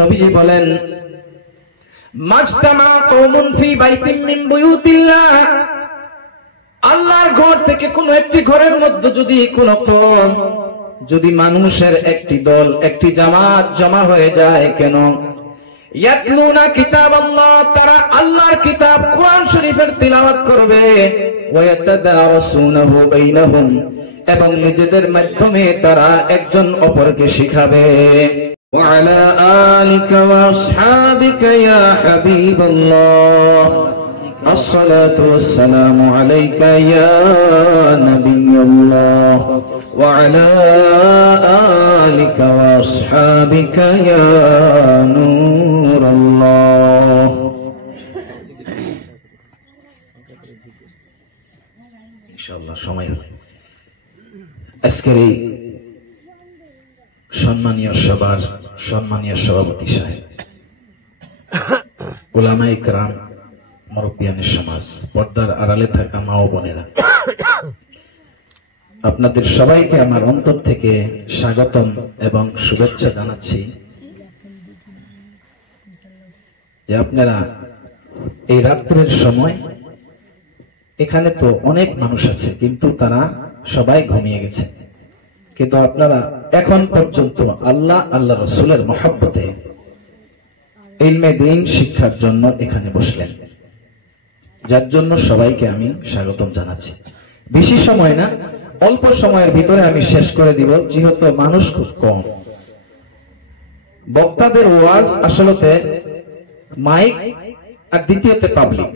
নবীজি বলেন মাজতামা কওমুন ফি বাইতিন মিন বুয়ুতিল্লাহ, আল্লাহর ঘর থেকে কোন একটি ঘরের মধ্যে যদি কোন কওম, যদি মানুষের একটি দল, একটি জামাত জমা হয়ে যায়, কেন ইয়াতলুনা কিতাবাল্লাহ, তারা আল্লাহর কিতাব কোরআন শরীফের তিলাওয়াত করবে, ওয়া ইয়াতাদারাসুনাহু বাইনাহুম, এবং নিজেদের মাধ্যমে তারা একজন অপরকে শিখাবে। وعلى آلك وأصحابك يا حبيب الله الصلاة والسلام عليك يا نبي الله وعلى آلك وأصحابك يا نور الله। إن شاء الله সময় হবে। আজকের এই সম্মানীয় সবার সম্মানীয় সভাপতি সাহেব, উলামায়ে কেরাম, মুরব্বিয়ানে সমাজ, পর্দার আড়ালে থাকা মা ও বোনেরা, আপনাদের সবাইকে আমার অন্তর থেকে স্বাগতম এবং শুভেচ্ছা জানাচ্ছি যে আপনারা এই রাত্রের সময় এখানে তো অনেক মানুষ আছে, কিন্তু তারা সবাই ঘুমিয়ে গেছে, কিন্তু আপনারা এখন পর্যন্ত আল্লাহ আল্লাহ রাসূলের মহব্বতে ইলমে দ্বীন শিক্ষার জন্য এখানে বসলেন, যার জন্য সবাইকে আমি স্বাগতম জানাচ্ছি। বেশি সময় না, অল্প সময়ের ভিতরে আমি শেষ করে দিব, যেহেতু মানুষ খুব কম। বক্তাদের ওয়াজ আসলতে মাইক আর দ্বিতীয়তে পাবলিক,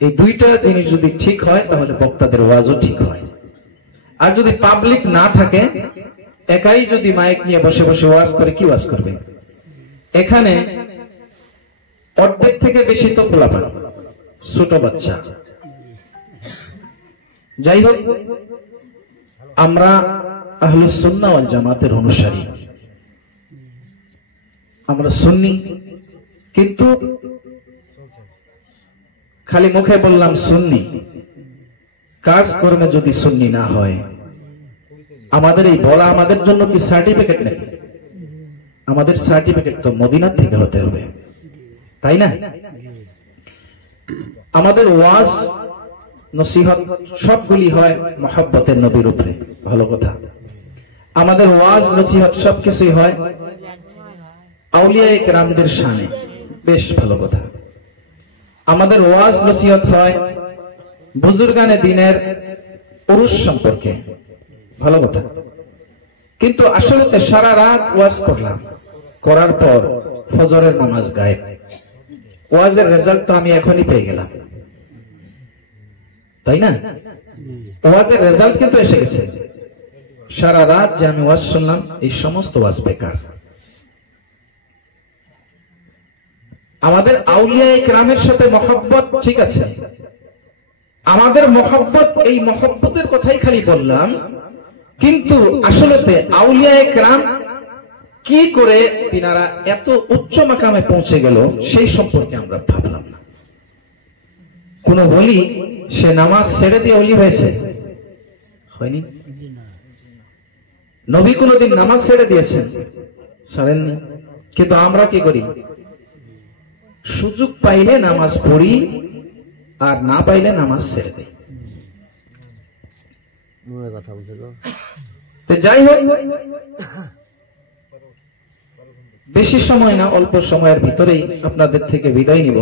এই দুইটা জিনিস যদি ঠিক হয় তাহলে বক্তাদের ওয়াজও ঠিক হয়। আর যদি পাবলিক না থাকে, একাই যদি মাইক নিয়ে বসে বসে ওয়াজ করে, কি ওয়াজ করবে? এখানে অর্ধেক থেকে বেশি তো পোলাপান, ছোট বাচ্চা। যাই হোক, আমরা আহলুস সুন্নাহ ওয়াল জামাতের অনুসারী, আমরা সুন্নি, কিন্তু খালি মুখে বললাম সুন্নি, কাজ কর্মে যদি সুন্নি না হয়, আমাদের এই বলা আমাদের জন্য কি সার্টিফিকেট নেই? আমাদের সার্টিফিকেট তো মদিনা থেকে হতে হবে, তাই না? আমাদের ওয়াজ নসিহত সবগুলি হয় মহব্বতের নবীর উপরে, ভালো কথা। আমাদের ওয়াজ নসিহত সবকিছুই হয় আউলিয়ায়ে কেরামদের শানে, বেশ ভালো কথা। আমাদের ওয়াজ নসিহত হয় বুজুর্গানে দ্বীনের উরুস সম্পর্কে, ভালো কথা। কিন্তু আসলে সারা রাত ওয়াজ করলাম, করার পর ফজরের নামাজ গায়েব, ওয়াজের রেজাল্ট তো আমি এখনই পেয়ে গেলাম, তাই না? ওয়াজের রেজাল্ট কিন্তু এসে গেছে। সারা রাত যে আমি ওয়াজ শুনলাম, এই সমস্ত ওয়াজ বেকার। আমাদের আউলিয়ায়ে কেরামের সাথে মহব্বত ঠিক আছে, আমাদের মহব্বত, এই মহব্বতের কথাই খালি বললাম, কিন্তু আসলে আউলিয়ায়ে কেরাম কি করে তিনারা এত উচ্চ মাকামে পৌঁছে গেল সেই সম্পর্কে আমরা ভাবলাম না। কোন ওলি সে নামাজ ছেড়ে দিয়ে ওলি হয়েছে? হয়নি। নবী কোনদিন নামাজ ছেড়ে দিয়েছেন? ছাড়েননি। কিন্তু আমরা কি করি? সুযোগ পাইলে নামাজ পড়ি, আর না পাইলে নামাজ ছেড়ে দেই। যাই হোক, বেশি সময় না, অল্প সময়ের ভিতরেই আপনাদের থেকে বিদায় নিব।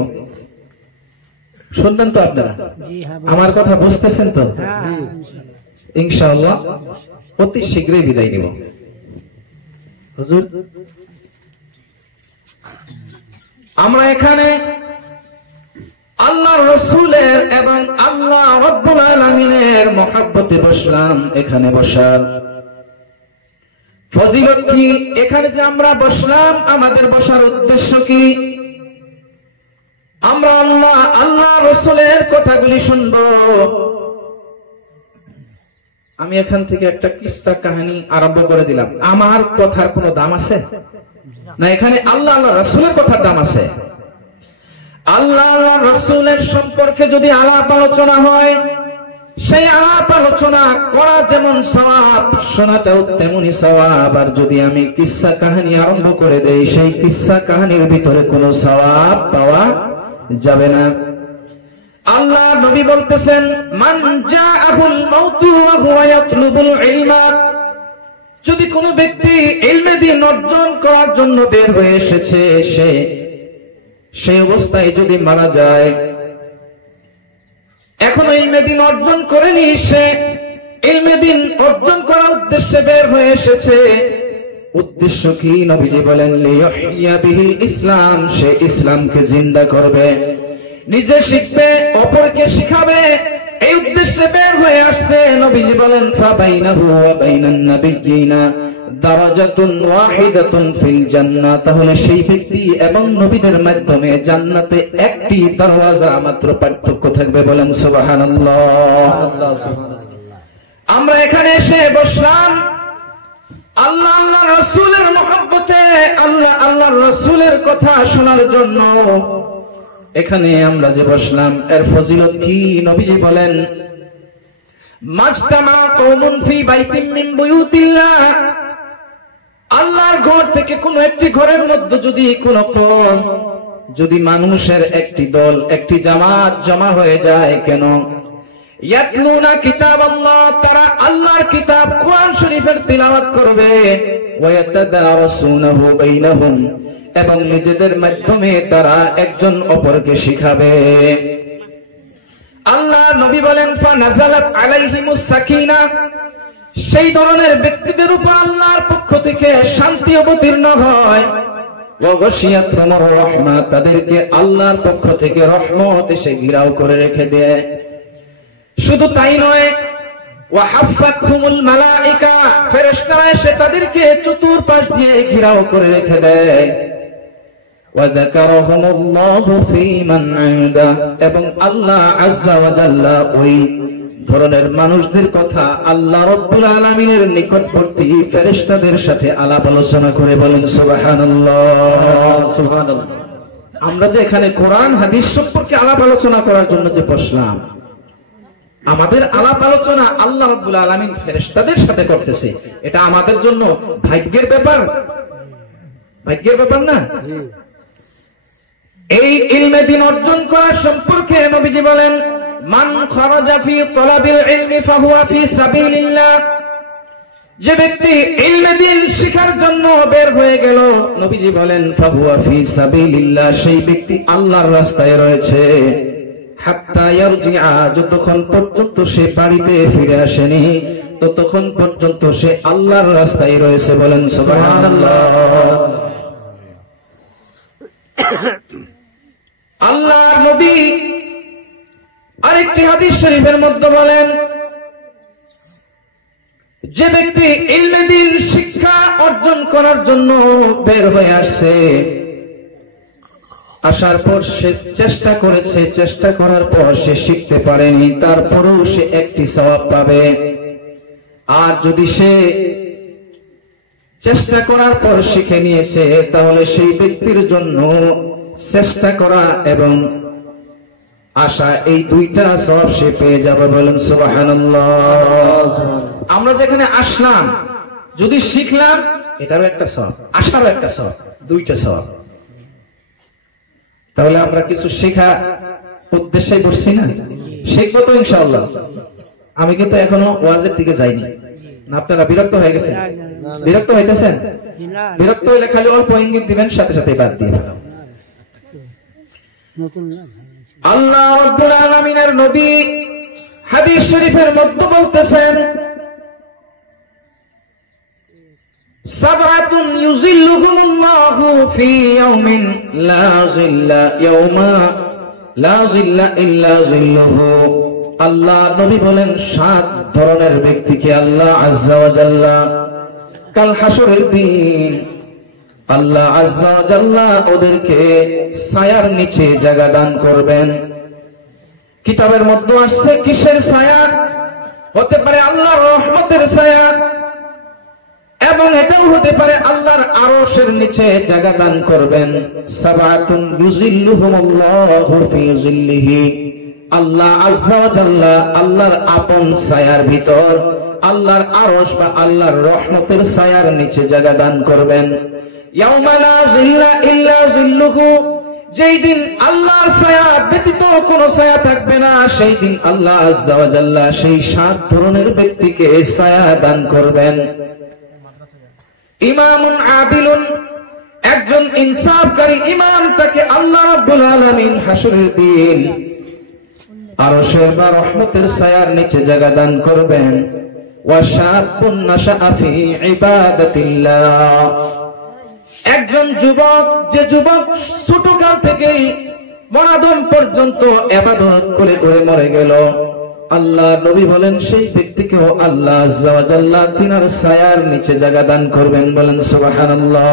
শুনবেন তো আপনারা? আমার কথা বুঝতেছেন তো? ইনশাআল্লাহ অতি শীঘ্রই বিদায় নিব। হুজুর, আমরা এখানে আল্লাহ রাসূলের এবং আল্লাহ রাব্বুল আলামিনের মহব্বতে বসলাম। এখানে বসার ফজিলত কি? এখানে যে আমরা বসলাম, আমাদের বসার উদ্দেশ্য কি? আমরা আল্লাহ রাসূলের কথাগুলি শুনবো। আমি এখান থেকে একটা কিস্সা কাহিনী আরম্ভ করে দিলাম। আমার কথার কোনো দাম আছে না? এখানে আল্লাহ রাসূলের কথার দাম আছে। আল্লাহ রাসূলের সম্পর্কে যদি আলাপ আলোচনা হয়, সেই আলাপ আলোচনা করা যেমন সওয়াব, শোনাটাও তেমনি সওয়াব। আর যদি আমি কিসসা কাহিনী আরম্ভ করে দেই, সেই কিসসা কাহিনীর ভিতরে কোনো সওয়াব পাওয়া যাবে না। আল্লাহ নবী বলতেছেন, মান জাআহুল মাউতু ওয়া হুয়া ইয়াতলুবুল ইলমা, যদি কোনো ব্যক্তি ইলমে দ্বীন অর্জন করার জন্য বের হয়ে এসেছে, সেই অবস্থায় যদি মারা যায়, এখনো ইলমে দ্বীন অর্জন করেনি, সে ইলমে দ্বীন অর্জন করার উদ্দেশ্যে বের হয়ে এসেছে, উদ্দেশ্য কি? নবীজি বলেন, লিইহইয়া বিহিল ইসলাম, সে ইসলামকে জিন্দা করবে, নিজে শিখবে, অপরকে শিখাবে, এই উদ্দেশ্যে বের হয়ে আসছে। নবীজি বলেন, ফাবাইনাহু ওয়া বাইনান নাবিয়্যিনা দারাজাতুন ওয়াহিদাতুন ফিল জান্নাহ, তাহলে সেই ব্যক্তি এবং নবীদের মাধ্যমে জান্নাতে একটি দরওয়াজা মাত্র পার্থক্য থাকবে। বলেন সুবহানাল্লাহ। আমরা এখানে এসে বসলাম আল্লাহ আল্লাহ রাসূলের মহব্বতে, আল্লাহ রাসূলের কথা শোনার জন্য। এখানে আমরা যে বসলাম, এর ফজিলত কি? নবীজি বলেন, মাজতামা কওমুন ফি বাইতিন মিন বুয়ুতিল্লাহ, আল্লাহর ঘর থেকে কোন একটি ঘরের মধ্যে যদি কোন কওম, যদি মানুষের একটি দল, একটি জামাত জমা হয়ে যায়, কেন? ইয়াতলুনা কিতাবাল্লাহ, তারা আল্লাহর কিতাব কোরআন শরীফের তিলাওয়াত করবে, ওয়া ইয়াতাদারাসুনাহু বাইনাহুম, এবং নিজেদের মাধ্যমে তারা একজন অপরকে শিখাবে। আল্লাহ নবী বলেন, ফানাজালাত আলাইহিমুস সাকিনাহ, সেই ধরনের ব্যক্তিদের উপর আল্লাহর পক্ষ থেকে শান্তি অবতীর্ণ হয়, ওয়া গাশিয়াতুহুমুর রাহমাহ, তাদেরকে আল্লাহর পক্ষ থেকে রহমত এসে ঘিরাও করে রেখে দেয়। শুধু তাই নয়, ওয়া হাফাতহুমুল মালায়েকা, ফেরেশতারা এসে তাদেরকে চতুর্পাশ দিয়ে ঘিরাও করে রেখে দেয়। ওয়াযাকারাহুমুল্লাহু ফী মান ইনদা, এবং আল্লাহ আযজা ওয়া জাল্লা ওই ধরনের মানুষদের কথা আল্লাহ রাব্বুল আলামিনের নিকটবর্তী ফেরেশতাদের সাথে আলাপ আলোচনা করে। বলেন সুবহানাল্লাহ, সুবহানাল্লাহ। আমরা যে এখানে কোরআন হাদিস সম্পর্কে আলাপ আলোচনা করার জন্য যে বসলাম, আমাদের আলাপ আলোচনা আল্লাহ রাব্বুল আলামিন ফেরেশতাদের সাথে করতেছে, এটা আমাদের জন্য ভাগ্যের ব্যাপার, ভাগ্যের ব্যাপার না? এই ইলমে দ্বীন অর্জন করার সম্পর্কে নবীজি বলেন, মান খারাজা ফি তালাবিল ইলমি ফাহুয়া ফি সাবিলিল্লাহ, যে ব্যক্তি ইলমে দ্বীন শিখার জন্য বের হয়ে গেল, নবীজি বলেন, ফাহুয়া ফি সাবিলিল্লাহ, সেই ব্যক্তি আল্লাহর রাস্তায় রয়েছে। হাত্তা ইয়ারজিআ, যতক্ষণ পর্যন্ত সে বাড়িতে ফিরে আসেনি, ততক্ষণ পর্যন্ত সে আল্লাহর রাস্তায় রয়েছে। বলেন সুবহানাল্লাহ। আল্লাহর নবী আরেকটি হাদিস শরীফের মধ্যে বলেন, যে ব্যক্তি ইলমে দ্বীন শিক্ষা অর্জন করার জন্য বের হয়ে আসছে, আসার পর সে চেষ্টা করেছে, চেষ্টা করার পর সে শিখতে পারেনি, তারপরেও সে একটি সওয়াব পাবে। আর যদি সে চেষ্টা করার পর শিখে নিয়েছে, তাহলে সেই ব্যক্তির জন্য চেষ্টা করা এবং আশা, এই দুইটা সওয়াব সে পেয়ে যাবে। বলেন সুবহানাল্লাহ। আমরা যেখানে আসলাম, যদি শিখলাম, এটারও একটা সওয়াব, আসারও একটা সওয়াব, দুইটা সওয়াব। তাহলে আমরা কিছু শেখা উদ্দেশ্যে বসছি না? শিখবো তো ইনশাআল্লাহ। আমি কিন্তু এখনো ওয়াজের দিকে যাইনি। আপনারা বিরক্ত হয়ে গেছেন? বিরক্ত হইতেছেন? বিরক্ত হইলে খালি অল্প ইঙ্গিত দিবেন, সাথে সাথে বাদ দিয়ে দেবেন। আল্লাহ রাব্বুল আলামিনের নবী হাদিস শরীফের মধ্যে বলতেছেন, সাবআতুন ইউযিল্লুহুমুল্লাহু ফি ইয়াউমিন লা যিল্লা ইয়াউমা লা যিল্লা ইল্লা যিল্লুহু। আল্লাহ নবী বলেন, 7 ধরনের ব্যক্তিকে আল্লাহ আযজা ওয়া জাল্লা কাল হাসরের দিন আল্লাহ আযজা ওয়া জাল্লা ওদেরকে ছায়ার নিচে জায়গা দান করবেন। কিতাবের মধ্যে আসছে কিসের ছায়া? হতে পারে আল্লাহর রহমতের ছায়া, এবং এটাও হতে পারে আল্লাহর আরশের নিচে জায়গা দান করবেন। সাবআতুন ইউযিল্লুহুমুল্লাহু ফি যিল্লিহি, আল্লাহ আযজা ওয়া জাল্লা আল্লাহর আপন ছায়ার ভিতর, আল্লাহর আরশ বা আল্লাহর রহমতের ছায়ার নিচে জায়গা দান করবেন। ইয়াউমা লা যিল্লা ইল্লা যিল্লুহু, যেই দিন আল্লাহর ছায়া ব্যতীত কোনো ছায়া থাকবে না, সেই দিন আল্লাহ আযজা ওয়া জাল্লা সেই 7 ধরনের ব্যক্তিকে ছায়া দান করবেন। ইমামুন আদিলুন, একজন ইনসাফকারী ইমাম, তাকে আল্লাহ রাব্বুল আলামিন হাসরের দিন আরশের বা রহমতের ছায়ার নিচে জায়গা দান করবেন। ওয়া শাবুন নাশাআ ফি ইবাদাতিল্লাহ, একজন যুবক, যে যুবক ছোটকাল থেকেই মরণ পর্যন্ত ইবাদত করে করে মরে গেল, আল্লাহ নবী বলেন সেই ব্যক্তিকেও আল্লাহ আযজা ওয়া জাল্লা তিনার ছায়ার নিচে জায়গা দান করবেন। বলেন সুবহানাল্লাহ।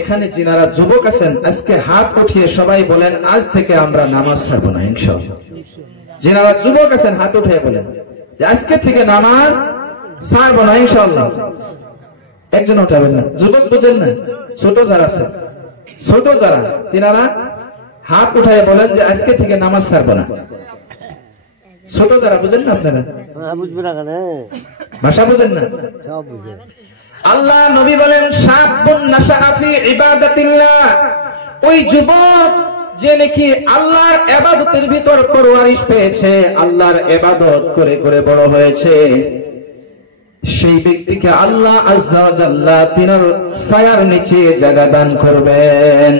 এখানে যিনারা যুবক আছেন আজকে হাত উঠিয়ে সবাই বলেন আজ থেকে আমরা নামাজ ছাড়বো না ইনশাআল্লাহ। যিনারা যুবক আছেন হাত উঠিয়ে বলেন যে আজকে থেকে নামাজ ছাড়বো না ইনশাআল্লাহ। একজন উঠাবেন না, যুবক বুঝেন না, ছোট যারা আছে, ছোট যারা তিনারা হাত উঠায় বলেন যে আজকে থেকে নামাজ ছাড়বো না। ছোট যারা বুঝেন না, আপনারা ভাষা বুঝেন না। আল্লাহ নবী বলেন শাবুন নাশাআ ফি ইবাদাতিল্লাহ, ওই যুবক যে নাকি আল্লাহর ইবাদতের ভিতর পরওয়ারিশ পেয়েছে, আল্লাহর ইবাদত করে করে বড় হয়েছে, সেই ব্যক্তিকে আল্লাহ আযজা ওয়া জাল্লা তিনার ছায়ার নিচে জায়গা দান করবেন।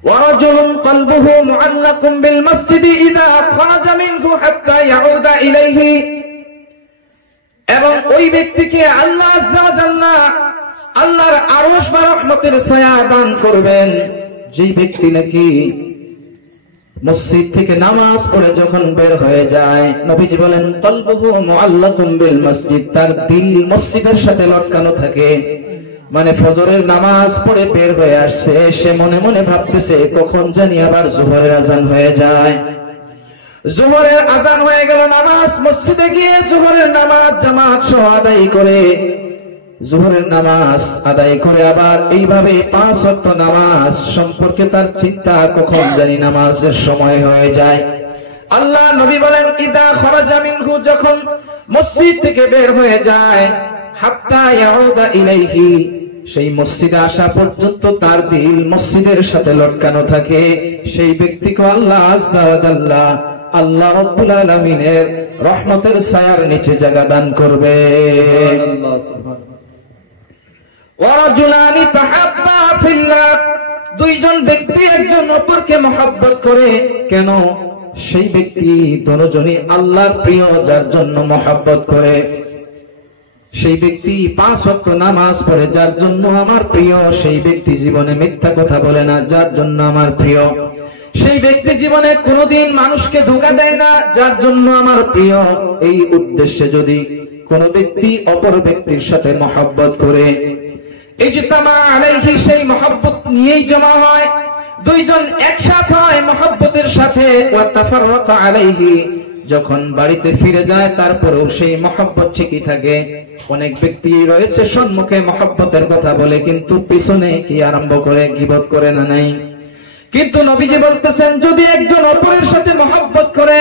ওয়ারাজুলুন কলবুহু মুআল্লাকুম বিল মসজিদি ইযা খারাজা মিনহু হাত্তা ইয়াউদা ইলাইহি, এবং ওই ব্যক্তিকে আল্লাহ আযজা ওয়া জাল্লা আল্লাহর আরশ বা রহমতের ছায়া দান করবেন, যেই ব্যক্তি নাকি মসজিদ থেকে নামাজ পড়ে যখন বের হয়ে যায়, নবীজি বলেন কলবুহু মুআল্লাকুম বিল মসজিদ, তার দিল মসজিদের সাথে লটকানো থাকে। মানে ফজরের নামাজ পড়ে বের হয়ে আসছে, সে মনে মনে ভাবতেছে কখন জানি আবার যোহরের আজান হয়ে যায়। যোহরের আজান হয়ে গেল, নামাজ মসজিদে গিয়ে যোহরের নামাজ জামাত সহ আদায় করে, যোহরের নামাজ আদায় করে আবার এইভাবে 5 ওয়াক্ত নামাজ সম্পর্কে তার চিন্তা কখন জানি নামাজের সময় হয়ে যায়। আল্লাহ নবী বলেন ইদা খারাজা মিনহু, যখন মসজিদ থেকে বের হয়ে যায়, হাত্তা ইয়াউদা ইলাইহি, সেই মসজিদে আসা পর্যন্ত তার দিল মসজিদের সাথে লটকানো থাকে, সেই ব্যক্তিকে আল্লাহ আযজা ওয়া জাল্লা আল্লাহ রাব্বুল আলামিনের রহমতের ছায়ার নিচে জায়গা দান করবে। ওয়ারাজুলানি তাহাব্বা ফিল্লাহ, দুইজন ব্যক্তি একজন অপরকে মহব্বত করে, কেন? সেই ব্যক্তি দুজনই আল্লাহর প্রিয়, যার জন্য মহব্বত করে। সেই ব্যক্তি 5 ওয়াক্ত নামাজ পড়ে, যার জন্য আমার প্রিয়। সেই ব্যক্তি জীবনে মিথ্যা কথা বলে না, যার জন্য আমার প্রিয়। সেই ব্যক্তি জীবনে কোনোদিন মানুষকে ধোঁকা দেয় না, যার জন্য আমার প্রিয়। এই উদ্দেশ্যে যদি কোন ব্যক্তি অপর ব্যক্তির সাথে মহব্বত করে, ইজতামা আলাইহি, সেই মহব্বত নিয়েই জমা হয়, দুইজন একসাথে হয় মহব্বতের সাথে। ওয়া তাফাররাকা আলাইহি, যখন বাড়িতে ফিরে যায় তারপরেও সেই মহব্বত ঠিকই থাকে। অনেক ব্যক্তি রয়েছে সম্মুখে মহব্বতের কথা বলে, কিন্তু পিছনে কি আরম্ভ করে, গীবত করে না নাই। কিন্তু নবীজি বলতেছেন যদি একজন অপরের সাথে মহব্বত করে,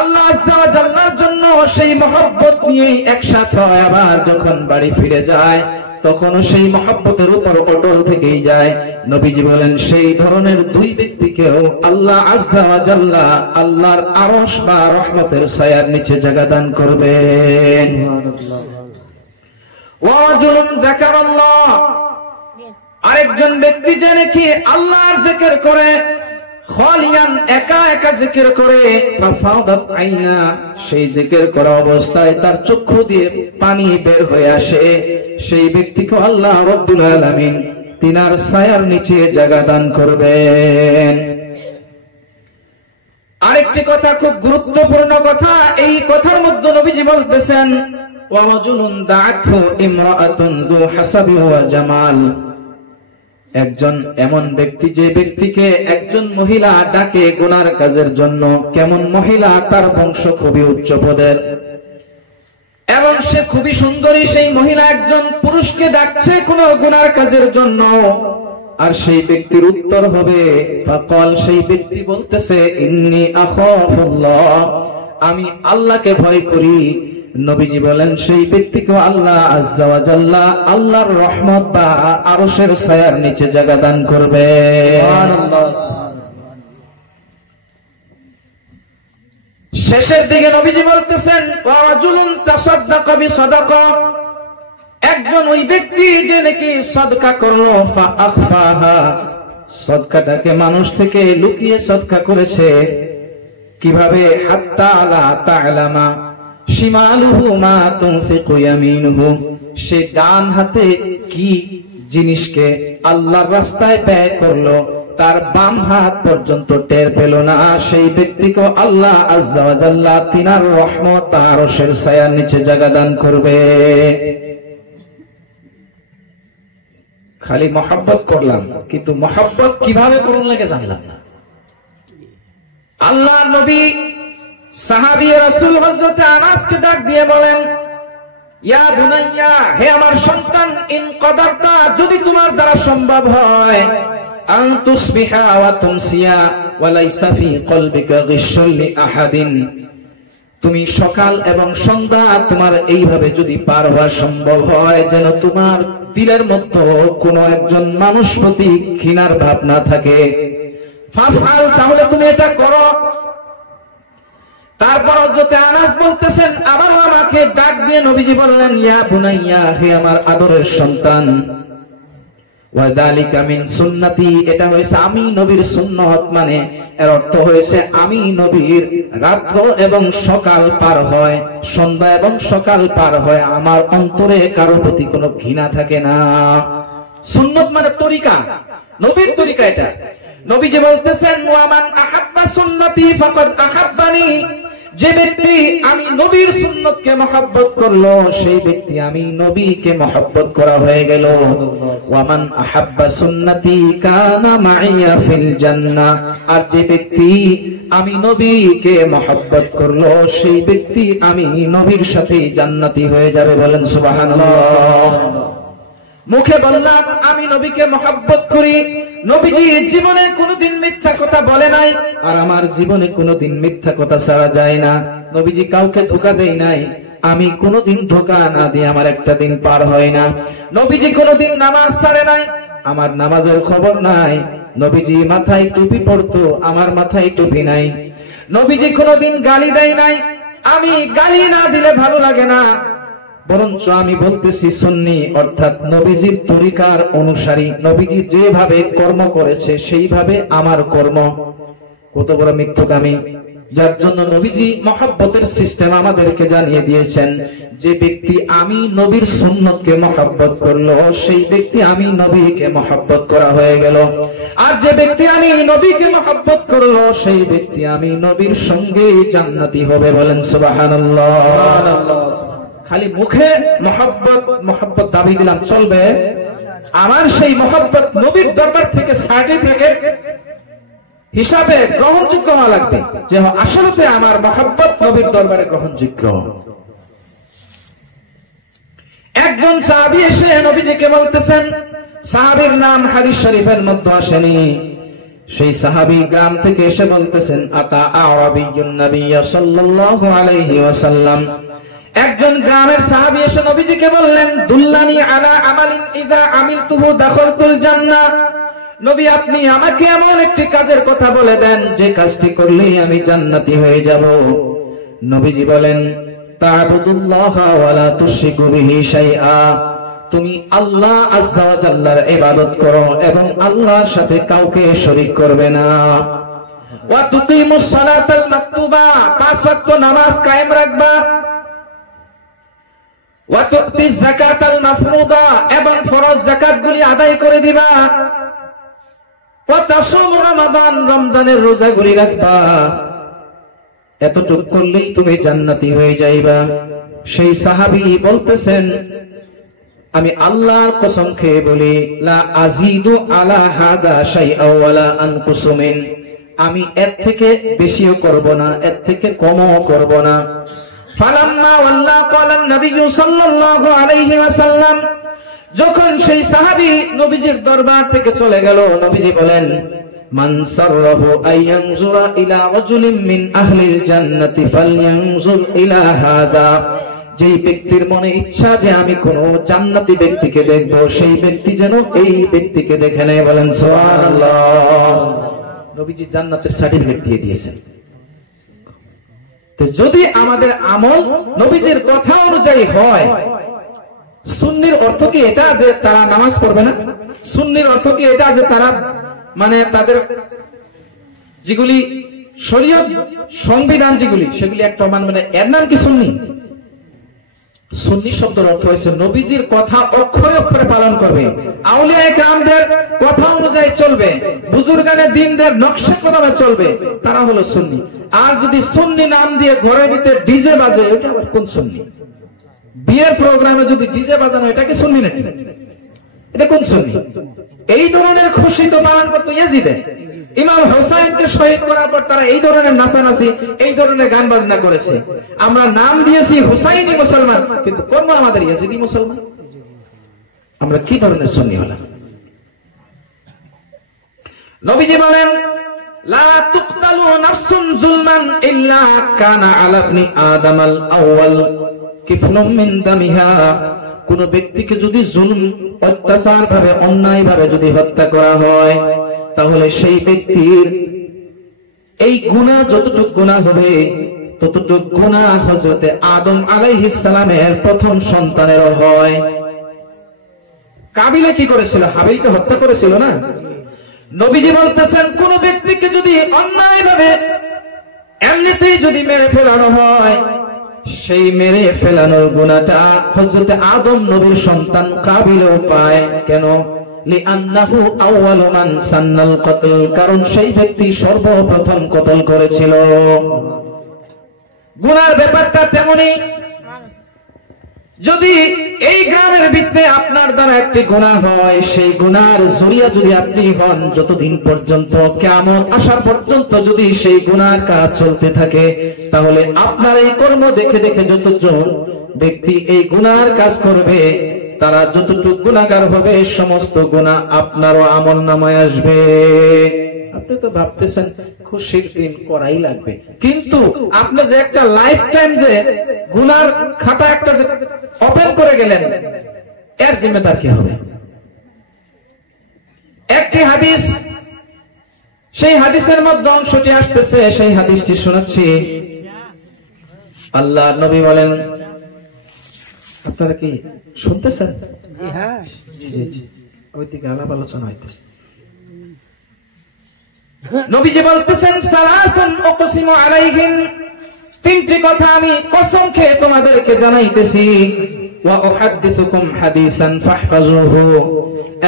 আল্লাহ আযজা ওয়া জাল্লার জন্য সেই মহব্বত নিয়েই একসাথে হয়, আবার যখন বাড়ি ফিরে যায় তখন সেই মহব্বতের উপর অটল থেকেই যায়। নবীজি বলেন সেই ধরনের দুই ব্যক্তিকেও আল্লাহ আযজা ওয়া জাল্লা আল্লাহর আরশ বা রহমতের ছায়ার নিচে জায়গা দান করবেন। ওয়াজুলুন যাকারাল্লাহ, আরেকজন ব্যক্তি যে নাকি আল্লাহর জিকির করে, খালিয়ান একা একা জিকির করে, ফাফাদাত আইনা, সেই জিকির করা অবস্থায় তার চক্ষু দিয়ে পানি বের হয়ে আসে, সেই ব্যক্তিকে আল্লাহ রাব্বুল আলামিন তিনার ছায়ার নিচে জায়গা দান করবেন। আরেকটি কথা, খুব গুরুত্বপূর্ণ কথা, এই কথার মধ্যে নবীজি বলতেছেন ওয়া রাজুলুন দাআতহু ইমরাআতুন যু হাসাবি ওয়া জামাল, একজন এমন ব্যক্তি যে ব্যক্তিকে একজন মহিলা ডাকে গুনার কাজের জন্য। কেমন মহিলা? তার বংশ খুবই উচ্চ পদের এবং সে খুবই সুন্দরী। সেই মহিলা একজন পুরুষকে ডাকছে কোন গুনার কাজের জন্য। আর সেই ব্যক্তির উত্তর হবে ফাকাল, সেই ব্যক্তি বলতেছে ইন্নী আখাফুল্লাহ, আমি আল্লাহকে ভয় করি। নবীজি বলেন সেই ব্যক্তিকে আল্লাহ আজ্জা ওয়া জাল্লা আল্লাহর রহমত বা আরশের ছায়ার নিচে জায়গা দান করবে। সুবহানাল্লাহ। শেষের দিকে নবীজি বলতেছেন ওয়া রাজুলুন তাসাদদাকা বিসাদাকা, একজন ওই ব্যক্তি যে নাকি সদকা করলো ফাআখফাহা, সদকাটাকে মানুষ থেকে লুকিয়ে সদকা করেছে। কিভাবে? হাত্তা লা তা'লামা শিমালুহু মা তুনফিকু ইয়ামিনুহু, সে ডান হাতে কি জিনিসকে আল্লাহর রাস্তায় ব্যয় করলো তার বাম হাত পর্যন্ত টের পেল না। সেই ব্যক্তিকে আল্লাহ আজ্জা ওয়া জাল্লা তিনার রহমত আর আরশের ছায়ার নিচে জায়গা দান করবে। খালি মহব্বত করলাম, কিন্তু মহব্বত কিভাবে করুন লাগে জানলাম না। আল্লাহ নবী সাহাবী রাসূল হযরত আনাসকে ডাক দিয়ে বলেন ইয়া বুনাইয়া, হে আমার সন্তান, ইন কদারতা, যদি তোমার দ্বারা সম্ভব হয়, আন তুসবিহা ওয়া তুমসিয়া ওয়া লাইসা ফি কলবিকা গিশশুল লিআহাদিন, তুমি সকাল এবং সন্ধ্যা তোমার এইভাবে যদি পার হওয়া সম্ভব হয়, যেন তোমার দিলের মধ্যে কোন একজন মানুষ প্রতি ঘৃণার ভাব না থাকে, ফাফআল, তাহলে তুমি এটা করো। তারপর হযরত আনাস বলতেছেন আবারও আমাকে ডাক দিয়ে নবীজি বললেন ইয়া বুনাইয়া, হে আমার আদরের সন্তান, ওয়া যালিকা মিন সুন্নতি, এটা হইছে আমি নবীর সুন্নাত, মানে এর অর্থ হয়েছে আমি নবীর রাত্র এবং সকাল পার হয়, সন্ধ্যা এবং সকাল পার হয়, আমার অন্তরে কারো প্রতি কোনো ঘৃণা থাকে না। সুন্নাত মানে তরিকা, নবীর তরিকা এটা। নবীজি বলতেছেন ওয়া মান আহাব্বা সুন্নতি ফাকাদ আহাব্বানি, যে ব্যক্তি আমি নবীর সুন্নতকে মহব্বত করলো সেই ব্যক্তি আমি নবীকে মহব্বত করা হয়ে গেল। ওয়া মান আহাব্বা সুন্নতি কানা মাইয়া ফিল জান্নাহ, আর যে ব্যক্তি আমি নবীকে মহব্বত করলো সেই ব্যক্তি আমি নবীর সাথে জান্নাতি হয়ে যাবে। বলেন সুবহানাল্লাহ। মুখে বললাম আমি নবীকে মহব্বত করি, নবীজি জীবনে কোনোদিন মিথ্যা কথা বলে নাই, আর আমার জীবনে কোনোদিন মিথ্যা কথা ছাড়া যায় না। নবীজি কাউকে ধোঁকা দেয় নাই, আমি কোনোদিন ধোঁকা না দিয়ে আমার একটা দিন পার হয় না। নবীজি কোনোদিন নামাজ ছাড়ে নাই, আমার নামাজের খবর নাই। নবীজি মাথায় টুপি পরতো, আমার মাথায় টুপি নাই। নবীজি কোনোদিন গালি দেয় নাই, আমি গালি না দিলে ভালো লাগে না, বরঞ্চ আমি বলতেছি সুন্নি, অর্থাৎ নবীজির তরিকার অনুসারী। নবীজি যেভাবে কর্ম করেছে সেইভাবে আমার কর্ম। কত বড় মিথ্যুকামী! যার জন্য নবীজি মহব্বতের সিস্টেম আমাদেরকে জানিয়ে দিয়েছেন, যে ব্যক্তি আমি নবীর সুন্নতকে মহব্বত করলো সেই ব্যক্তি আমি নবীকে মহব্বত করা হয়ে গেল, আর যে ব্যক্তি আমি নবীকে মহব্বত করলো সেই ব্যক্তি আমি নবীর সঙ্গে জান্নাতি হবে। বলেন সুবহানাল্লাহ। খালি মুখে মহব্বত মহব্বত দাবি দিলাম চলবে? আমার সেই মহব্বত নবীর দরবার থেকে সার্টিফিকেট হিসাবে গ্রহণযোগ্য হওয়া লাগবে, যে আসলে আমার মহব্বত নবীর দরবারে গ্রহণযোগ্য। একজন সাহাবী এসে নবীজিকে বলতেছেন, সাহাবীর নাম হাদিস শরীফের মধ্যে আসেনি, সেই সাহাবী গ্রাম থেকে এসে বলতেছেন আতা আরাবিয়্যুন নবী সাল্লাল্লাহু আলাইহি ওয়াসাল্লাম, একজন গ্রামের সাহাবী এসে নবীজিকে বললেন দুল্লানি আলা আমালিন ইযা আমিলতুহু দাখালতুল জান্নাহ, নবী আপনি আমাকে এমন একটি কাজের কথা বলে দেন যে কাজটি করলেই আমি জান্নাতি হয়ে যাব। নবীজি বলেন তা'বুদুল্লাহ ওয়া লা তুশরিকু বিহি শাইআ, তুমি আল্লাহ আযজা ওয়া জাল্লার ইবাদত করো এবং আল্লাহর সাথে কাউকে শরীক করবে না। ওয়া তুকিমুস সালাতাল মাকতুবা, পাঁচ ওয়াক্ত নামাজ কায়েম রাখবা। ওয়া তুতিজ যাকাতাল মাফরুদা, এবং ফরজ যাকাতগুলি আদায় করে দিবা। ওয়া তাসুমু রমাদান, রমজানের রোজাগুলি রাখবা। এতটুকু করলেই তুমি জান্নাতি হয়ে যাইবা। সেই সাহাবী বলতেছেন আমি আল্লাহর কসম খেয়ে বলি লা আযীদু আলা হাদা শাইআ ওয়া লা আনকুসু মিন, আমি এর থেকে বেশিও করব না, এর থেকে কমও করব না। ফালাম্মা ওয়াল্লা ক্বালা নবী সাল্লাল্লাহু আলাইহি ওয়াসাল্লাম, যখন সেই সাহাবী নবীজির দরবার থেকে চলে গেল, নবীজি বলেন, মান সাররাহু আইয়ানজুরা ইলা রাজুলিন মিন আহলিল জান্নাতি ফালয়ানজুর ইলা হাদা। যেই ব্যক্তির মনে ইচ্ছা যে আমি কোন জান্নাতি ব্যক্তিকে দেখব, সেই ব্যক্তি যেন এই ব্যক্তিকে দেখে নেয়। বলেন সুবহানাল্লাহ। নবীজি জান্নাতের সার্টিফিকেট দিয়ে দিয়েছেন। তো যদি আমাদের আমল নবীজির কথা অনুযায়ী হয়, সুন্নির অর্থ কি এটা যে তারা নামাজ পড়বে না? সুন্নির অর্থ কি এটা যে তারা মানে তাদের যেগুলি শরীয়ত সংবিধান যেগুলি সেগুলি একটা মানবে না, এর নাম কি সুন্নি? সুন্নি শব্দের অর্থ হয়েছে নবীজির কথা অক্ষরে অক্ষরে পালন করবে, আউলিয়া কেরামদের কথা অনুযায়ী চলবে, বুজুর্গানে দ্বীনদের নকশা কদমে চলবে, তারা হলো সুন্নি। আর যদি সুন্নি নাম দিয়ে ঘরে ভিতরে ডিজে বাজে, ওটা আবার কোন সুন্নি? বিয়ের প্রোগ্রামে যদি ডিজে বাজানো, এটা কি সুন্নি নাকি? এটা কোন সুন্নি? এই ধরনের খুশি তো পালন করতো ইয়াজিদে। ইমাম হোসাইনকে শহীদ করার পর তারা এই ধরনের নাচানাচি, এই ধরনের গান বাজনা করেছে। আমরা নাম দিয়েছি হুসাইনি মুসলমান, কিন্তু কোন আমাদের ইয়াজিদি মুসলমান? আমরা কি ধরনের সুন্নি হলাম? নবীজি বলেন, লা তুকতালু নাফসুন যুলমান ইল্লা কানা আলা ইবনি আদামাল আউয়াল কিফলুম মিন দামিহা। কোন ব্যক্তিকে যদি জুলম, অত্যাচার ভাবে, অন্যায় ভাবে যদি হত্যা করা হয়, তাহলে সেই ব্যক্তির এই গুনাহ যতটুকু গুনাহ হবে, ততটুকু গুনাহ হযরতে আদম আলাইহিস সালামের প্রথম সন্তানেরও হয়। কাবিলে কি করেছিল? হাবিলকে হত্যা করেছিল না? নবীজি বলতেছেন, কোন ব্যক্তিকে যদি অন্যায় ভাবে এমনিতেই যদি মেরে ফেলানো হয়, সেই মেরে ফেলানোর গুনাহটা হযরতে আদম নবীর সন্তান কাবিলও পায়। কেন? লিআন্নাহু আউয়ালু মান সান্নাল কতল, কারণ সেই ব্যক্তি সর্বপ্রথম কতল করেছিল। গুনার ব্যাপারটা তেমনি, যদি এই গ্রামের ভিতরে আপনার দ্বারা একটি গুনাহ হয়, সেই গুনার জরিয়া যদি আপনি হন, যতদিন পর্যন্ত কিয়ামত আসা পর্যন্ত যদি সেই গুনার কাজ চলতে থাকে, তাহলে আপনার এই কর্ম দেখে দেখে যতজন ব্যক্তি এই গুনার কাজ করবে, তারা যতটুকু গুনাহগার হবে, সমস্ত গুনাহ আপনারও আমলনামায় আসবে। আপনি তো ভাবতেছেন খুশির দিন করাই লাগবে, কিন্তু আপনি যে একটা লাইফ টাইম যে গুনার খাতা একটা যে ওপেন করে গেলেন, এর জিম্মেদার কে হবে? একটি হাদিস, সেই হাদিসের মধ্যে অংশটি আসতেছে, সেই হাদিসটি শোনাচ্ছি। আল্লাহ নবী বলেন, আপনারা কি শুনতেছেন? হ্যাঁ, ওই দিকে আলাপ আলোচনা হইতেছে। নবীজি বলতেছেন, সালাসুন উকসিমু আলাইহিন, তিনটি কথা আমি কসম খেয়ে তোমাদেরকে জানাইতেছি। ওয়া উহাদ্দিসুকুম হাদিসান ফাহফাজুহু,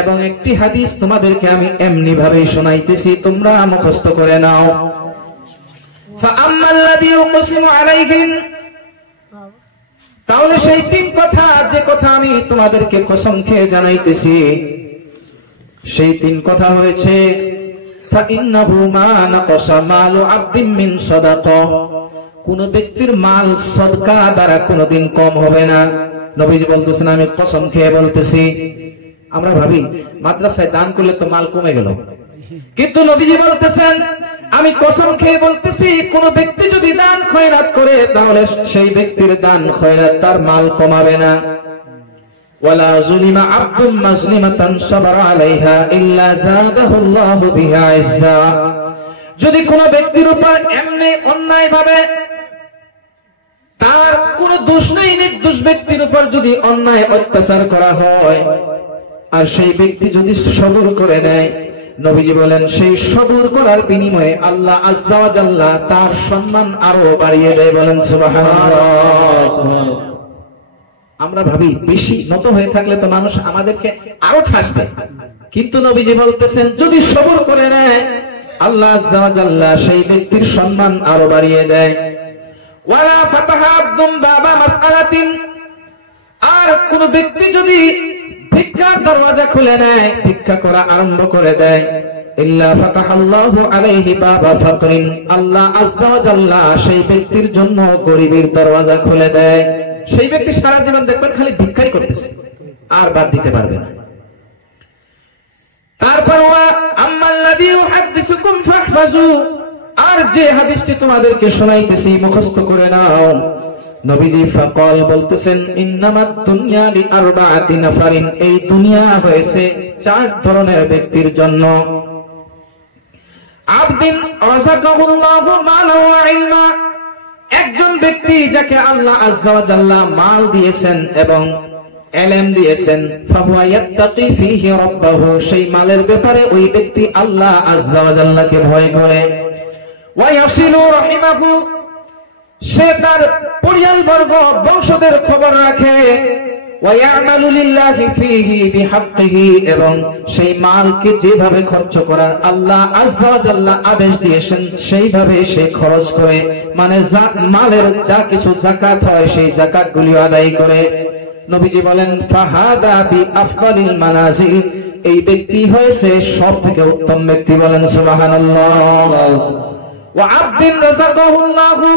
এবং একটি হাদিস তোমাদেরকে আমি এমনি ভাবে শোনাইতেছি, তোমরা মুখস্থ করে নাও। ফাআম্মাল্লাযী উকসিমু আলাইহিন, তাহলে সেই তিন কথা, যে কথা আমি তোমাদেরকে কসম খেয়ে জানাইতেছি, সেই তিন কথা হয়েছে, ফাইন্নাহু মা নাকাসা মালু আবদিন মিন সাদাকা, কোন ব্যক্তির মাল সদকা দ্বারা কোনদিন কম হবে না। নবীজি বলতেছেন, আমি কসম খেয়ে বলতেছি। আমরা ভাবি মাদ্রাসায় দান করলে তো মাল কমে গেল, কিন্তু নবীজি বলতেছেন, আমি কসম খেয়ে বলতেছি, কোন ব্যক্তি যদি দান খয়রাত করে, তাহলে সেই ব্যক্তির দান খয়রাত তার মাল কমাবে না। ওয়ালা যুলিমা আবদুন মাজলিমাতান সাবারা আলাইহা ইল্লা যাদাহুল্লাহু বিহা ইজ্জা, যদি কোন ব্যক্তির উপর এমনি অন্যায় ভাবে, তার কোন দোষ নেই, নির্দোষ ব্যক্তির উপর যদি অন্যায় অত্যাচার করা হয়, আর সেই ব্যক্তি যদি সবর করে নেয়, নবীজি বলেন, সেই সবর করার বিনিময়ে আল্লাহ আজ্জা ওয়া জাল্লা তার সম্মান আরো বাড়িয়ে দেয়। বলেন সুবহানাল্লাহ। আমরা ভাবি বেশি নত হয়ে থাকলে তো মানুষ আমাদেরকে আরো ঠাসবে, কিন্তু নবীজি বলতেছেন, যদি সবর করে নেয়, আল্লাহ আজ্জা ওয়া জাল্লা সেই ব্যক্তির সম্মান আরো বাড়িয়ে দেয়। ওয়ালা ফাতাহা আবদুন বাবা মাসআলাতিন, আর কোন ব্যক্তি যদি ভিক্ষার দরওয়াজা খুলে নেয়, ভিক্ষা করা আরম্ভ করে দেয়, ইল্লা ফাতাহাল্লাহু আলাইহি বাবা ফাকরিন, আল্লাহ আজ্জা ওয়া জাল্লা সেই ব্যক্তির জন্য গরিবের দরওয়াজা খুলে দেয়। সেই ব্যক্তি সারা জীবন দেখবেন খালি ভিক্ষাই করতেছে, আর বাদ দিতে পারবে না। তারপর আম্মাল্লাযী ইউহাদ্দিসুকুম ফাহফাযু, আর যে হাদিসটি তোমাদেরকে শোনাইতেছি মুখস্থ করে নাও। নবীজি ফাকাল বলতেছেন, ইন্নামাদ দুনিয়া লিআরবাআতি নাফারিন, এই দুনিয়া হয়েছে 4 ধরনের ব্যক্তির জন্য। আবদিন রাযাকাহুল্লাহু মালা ওয়া ইলমা, একজন ব্যক্তি যাকে আল্লাহ আযজা ওয়া জাল্লা মাল দিয়েছেন এবং ইলম দিয়েছেন, ফাহুয়া ইয়াত্তাকি ফীহি রাব্বাহু, সেই মালের ব্যাপারে ওই ব্যক্তি আল্লাহ আযজা ওয়া জাল্লাকে ভয় করে। ওয়া ইয়াসিলু রাহিমাহু, সে তার পরিবারবর্গ বংশদের খবর রাখে। ওয়া ইয়ামালু লিল্লাহি ফীহি বিহাক্কিহি, এবং সেই মালকে যেভাবে খরচ করার আল্লাহ আযজা ওয়া জাল্লা আদেশ দিয়েছেন সেইভাবে সে খরচ করে, মানে মালের যা কিছু যাকাত হয় সেই যাকাতগুলি আদায় করে। নবীজি বলেন, ফাহাদা বিআফদালিল মানাজিল, এই ব্যক্তি হয়েছে সবথেকে উত্তম ব্যক্তি। বলেন সুবহানাল্লাহ। ওয়া আবদিন রাযাকাহুল্লাহু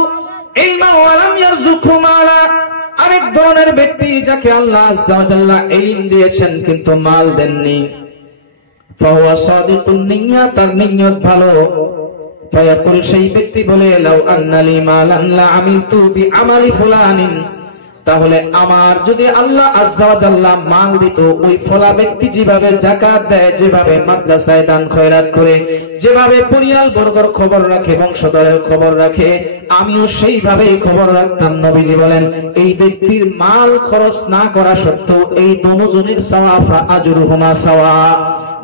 ইলমা ওয়া লাম ইয়ারযুকহু মালা, আরেক ধরনের ব্যক্তি যাকে আল্লাহ আযজা ওয়া জাল্লা ইলম দিয়েছেন কিন্তু মাল দেননি। ফাহুয়া সাদিকুন নিয়্যা, তার নিয়ত ভালো। ফায়াকুল, সেই ব্যক্তি বলে, লাউ আন্নালি মালান লা আমিলতু বিআমালি ফুলানিন, তাহলে আমার যদি আল্লাহ আযজা ওয়া জাল্লা মাল দিত, ওই ফলা ব্যক্তি যেভাবে যাকাত দেয়, যেভাবে মাদ্রাসায় দান খয়রাত করে, যেভাবে পরিয়াল বর্গর খবর রাখে, বংশধরের খবর রাখে, আমিও সেইভাবেই খবর রাখতাম। নবীজি বলেন, এই ব্যক্তির মাল খরচ না করা সত্ত্বেও এই দুজনের সওয়াব আজরুহুমা সাওয়া।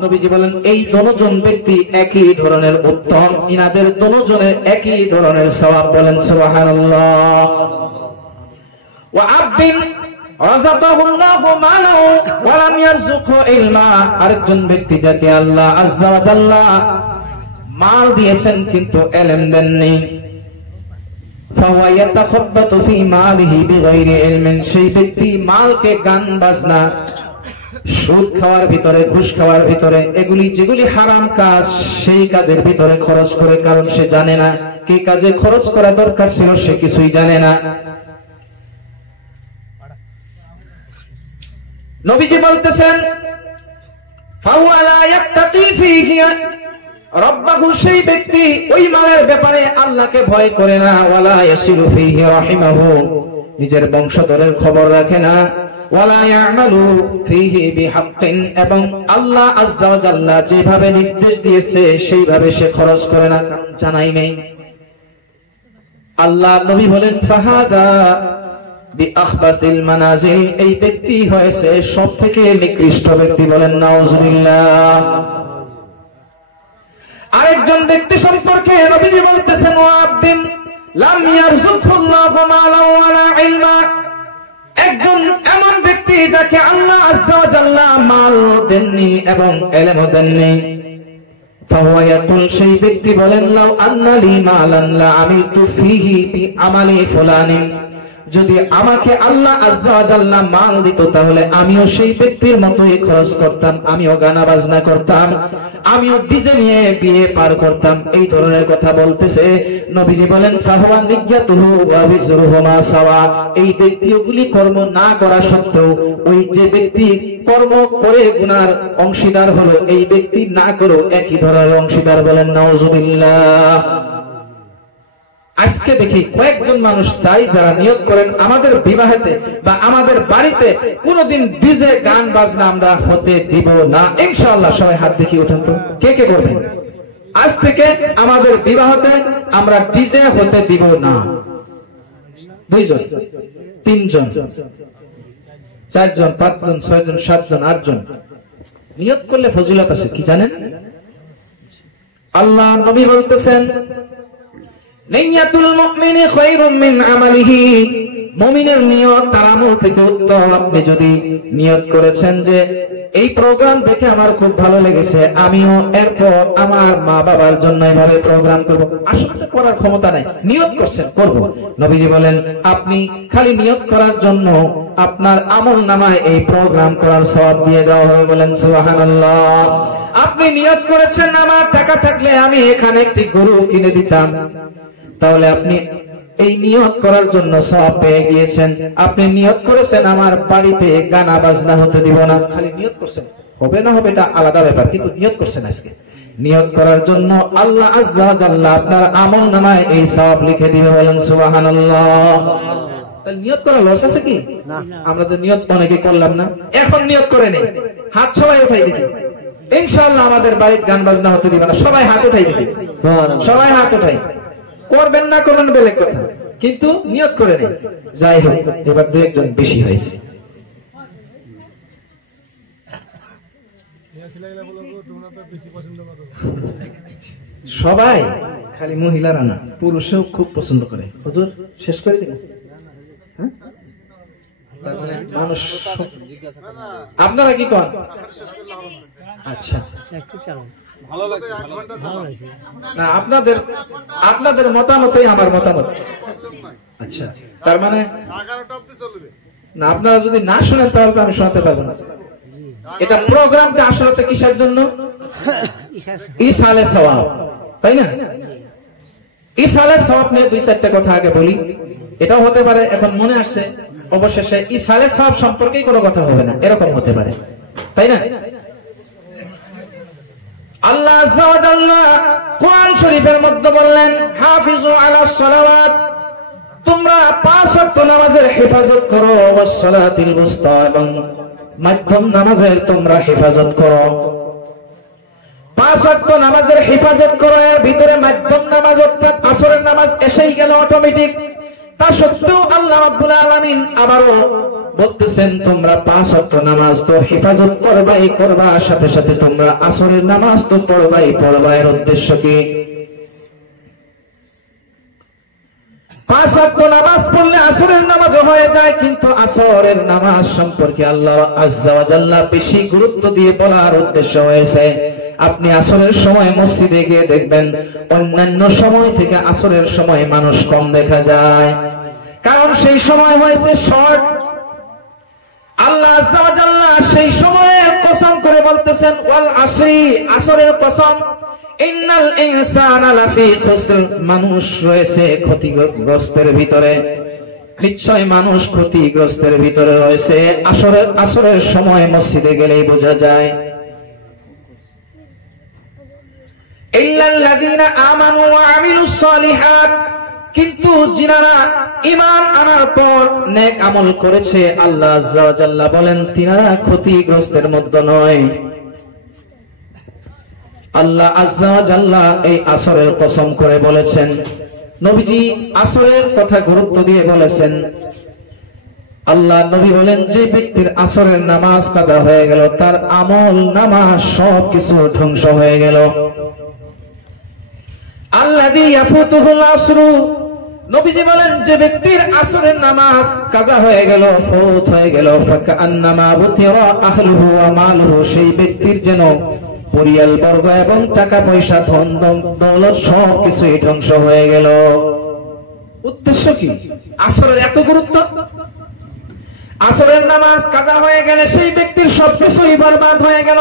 নবীজি বলেন, এই দুজন ব্যক্তি একই ধরনের উত্তম, ইনাদের দুজনের একই ধরনের সওয়াব। বলেন সুবহানাল্লাহ। ওয়া'আবদিন রাযাকাহুল্লাহু মালা ওয়া লাম ইয়ারযুকহু ইলমা, আরেকজন ব্যক্তি যাকে আল্লাহ আযজা ওয়া জাল্লা মাল দিয়েছেন কিন্তু ইলম দেননি। ফাওয়া ইয়াতাখাব্বাতু ফি মালিহি বিগাইরি ইলমিন, সেই ব্যক্তি মালকে গান বাজনা, সুদ খাওয়ার ভিতরে, ঘুষ খাওয়ার ভিতরে, এগুলি যেগুলি হারাম কাজ, সেই কাজের ভিতরে খরচ করে, কারণ সে জানে না কি কাজে খরচ করা দরকার ছিল, সে কিছুই জানে না। নবীজি বলতেছেন, ফাহুয়া লা ইয়াত্তাকি ফীহি রাব্বাহু, সেই ব্যক্তি ওই মালের ব্যাপারে আল্লাহকে ভয় করে না। ওয়ালা ইয়াসিলু ফীহি রাহিমাহু, নিজের বংশধরের খবর রাখে না। ওয়ালা ইয়ামালু ফীহি বিহাক্কিন, এবং আল্লাহ আযজা ওয়া জাল্লা যেভাবে নির্দেশ দিয়েছে সেইভাবে সে খরচ করে না, কারণ জানাই নেই। আল্লাহ নবী বলেন, ফাহাদা বিআখবাতিল মানাজিল, এই ব্যক্তি হয়েছে সবথেকে নিকৃষ্ট ব্যক্তি। বলেন নাউজুবিল্লাহ। আরেকজন ব্যক্তি সম্পর্কে নবীজি বলতেছেন, ওয়া'আবদিন লাম ইয়ারযুকহুল্লাহু মালা ওয়া লা ইলমা, একজন এমন ব্যক্তি যাকে আল্লাহ আযজা ওয়া জাল্লা মাল দেননি এবং ইলমও দেননি। ফাহুয়া ইয়াকুল, সেই ব্যক্তি বলেন, লাউ আন্নালি মালান লা আমিলতু ফীহি বিআমালি ফুলানিন, যদি আমাকে আল্লাহ আযজা ওয়া জাল্লা মাল দিত, তাহলে আমিও সেই ব্যক্তির মতোই খরচ করতাম, আমিও গানা বাজনা করতাম, আমিও ডিজে নিয়ে বিয়ে পার করতাম। এই ধরনের কথা বলতেছে। নবীজি বলেন, ফাহুয়া নিয়্যাতুহু ওয়া বিজরুহুমা সাওয়া, এই ব্যক্তি ওগুলি কর্ম না করা সত্ত্বেও ওই যে ব্যক্তি কর্ম করে গুনার অংশীদার হলো, এই ব্যক্তি না করেও একই ধরনের অংশীদার। বলেন নাউজুবিল্লাহ। আজকে দেখি কয়েকজন মানুষ চাই যারা নিয়ত করেন আমাদের বিবাহেতে বা আমাদের বাড়িতে কোনোদিন ডিজে গান বাজনা আমরা হতে দিব না। ইনশাআল্লাহ সবাই হাত দেখি উঠেন তো, কে কে করবেন? আজ থেকে আমাদের বিবাহতে আমরা ডিজে হতে দিব না। 2 জন, 3 জন, 4 জন, 5 জন, 6 জন, 7 জন, 8 জন নিয়ত করলে ফজিলত আছে কি জানেন? আল্লাহ নবী বলতেছেন, নিয়াতুল মুমিনি খায়রুম মিন আমালিহি, মুমিনের নিয়ত তার আমল থেকে উত্তম। আপনি যদি নিয়ত করেছেন যে এই প্রোগ্রাম দেখে আমার খুব ভালো লেগেছে, আমিও এরপর আমার মা বাবার জন্য এভাবে প্রোগ্রাম করব, আসলে করার ক্ষমতা নাই, নিয়ত করছেন করব। নবীজি বলেন, আপনি খালি নিয়ত করার জন্য আপনার আমল নামায় এই প্রোগ্রাম করার সওয়াব দিয়ে দেওয়া হবে। বলেন সুবহানাল্লাহ। আপনি নিয়ত করেছেন আমার টাকা থাকলে আমি এখানে একটি গরু কিনে দিতাম, তাহলে আপনি এই নিয়ত করার জন্য সওয়াব পেয়ে গিয়েছেন। আপনি নিয়ত করেছেন আমার বাড়িতে গানা বাজনা হতে দিব না, খালি নিয়ত করছেন, হবে না হবে এটা আলাদা ব্যাপার, কিন্তু নিয়ত করছেন আজকে। নিয়ত করার জন্য আল্লাহ আজ্জা ওয়া জাল্লা আপনার আমলনামায় এই সওয়াব লিখে দিবে, বলেন সুবহানাল্লাহ। তাহলে নিয়ত করা লস আছে কি? না। আমরা তো নিয়ত অনেকে করলাম না, এখন নিয়ত করে নেই, হাত সবাই উঠাই দেখি, ইনশাআল্লাহ আমাদের বাড়িতে গান বাজনা হতে দিবে না, সবাই হাত উঠাই দেখি, সবাই হাত উঠাই। করবেন না করবেন বেলেগ কথা, কিন্তু নিয়ত করে নেই। যাই হোক, এবার দু একজন বেশি হয়েছে। সবাই খালি মহিলারা না, পুরুষও খুব পছন্দ করে। হুজুর শেষ করে দিন। মানুষ আপনারা কি করেন? আচ্ছা, না আপনাদের মতামতই আমার মতামত। আচ্ছা, তার মানে না আপনারা যদি না শুনেন তাহলে তো আমি শোনাতে পারবো না। এটা প্রোগ্রামটা আসলে কিসের জন্য? ইসালে সওয়াব, তাই না? ইসালে সওয়াব নিয়ে দুই চারটা কথা আগে বলি। এটাও হতে পারে এখন মনে আসছে, অবশেষে ইসালে সওয়াব সম্পর্কেই কোনো কথা হবে না, এরকম হতে পারে, তাই না? আল্লাহ আজ্জা ওয়া জাল্লা কোরআন শরীফের মধ্যে বললেন, হাফিজু আলাস সালাওয়াত, তোমরা 5 ওয়াক্ত নামাজের হেফাজত করো, ওয়াস সালাতিল বুসতা, এবং মাধ্যম নামাজের তোমরা হেফাজত করো। 5 ওয়াক্ত নামাজের হেফাজত করো, এর ভিতরে মাধ্যম নামাজ অর্থাৎ আসরের নামাজ এসেই গেল অটোমেটিক। তা সত্ত্বেও আল্লাহ রাব্বুল আলামিন আবারও বলতেছেন, তোমরা 5 ওয়াক্ত নামাজ তো হেফাজত করবাই করবা, সাথে সাথে তোমরা আসরের নামাজ তো পড়বাই পড়বা। এর উদ্দেশ্য কি? 5 ওয়াক্ত নামাজ পড়লে আসরের নামাজও হয়ে যায়, কিন্তু আসরের নামাজ সম্পর্কে আল্লাহ আজ্জা ওয়া জাল্লা বেশি গুরুত্ব দিয়ে বলার উদ্দেশ্য হয়েছে, আপনি আসরের সময় মসজিদে গিয়ে দেখবেন অন্যান্য সময় থেকে আসরের সময় মানুষ কম দেখা যায়, কারণ সেই সময় হয়েছে শর্ট। আল্লাহ আজ্জা ওয়া জাল্লা সেই সময়ে কসম করে বলতেছেন, ওয়াল আসরি, আসরের কসম, ইন্নাল ইনসানা লাফি খুসর, মানুষ রয়েছে ক্ষতিগ্রস্তের ভিতরে, নিশ্চয় মানুষ ক্ষতিগ্রস্তের ভিতরে রয়েছে। আসরের সময় মসজিদে গেলেই বোঝা যায়। ইল্লাল্লাযীনা আমানু ওয়া আমিলুস সালিহাত, কিন্তু যিনারা ঈমান আনার পর নেক আমল করেছে, আল্লাহ আজ্জা ওয়া জাল্লা বলেন তিনারা ক্ষতিগ্রস্তের মধ্যে নয়। আল্লাহ আজ্জা ওয়া জাল্লা এই আসরের কসম করে বলেছেন, নবীজি আসরের কথা গুরুত্ব দিয়ে বলেছেন। আল্লাহ নবী বলেন, যে ব্যক্তির আসরের নামাজ কাজা হয়ে গেল, তার আমল নামাজ সবকিছু ধ্বংস হয়ে গেল। আল্লাযী ইয়াফুতুহুল আসরু, নবীজি বলেন যে ব্যক্তির আসরের নামাজ কাজা হয়ে গেল, ফৌত হয়ে গেল, ফাকান্নামা বুতিরা আহলুহু ওয়া মালুহু, সেই ব্যক্তির যেন পরিয়াল বর্গ এবং টাকা পয়সা ধন দৌলত সবকিছুই ধ্বংস হয়ে গেল। উদ্দেশ্য কি? আসরের এত গুরুত্ব। আসরের নামাজ কাজা হয়ে গেলে সেই ব্যক্তির সবকিছুই বরবাদ হয়ে গেল।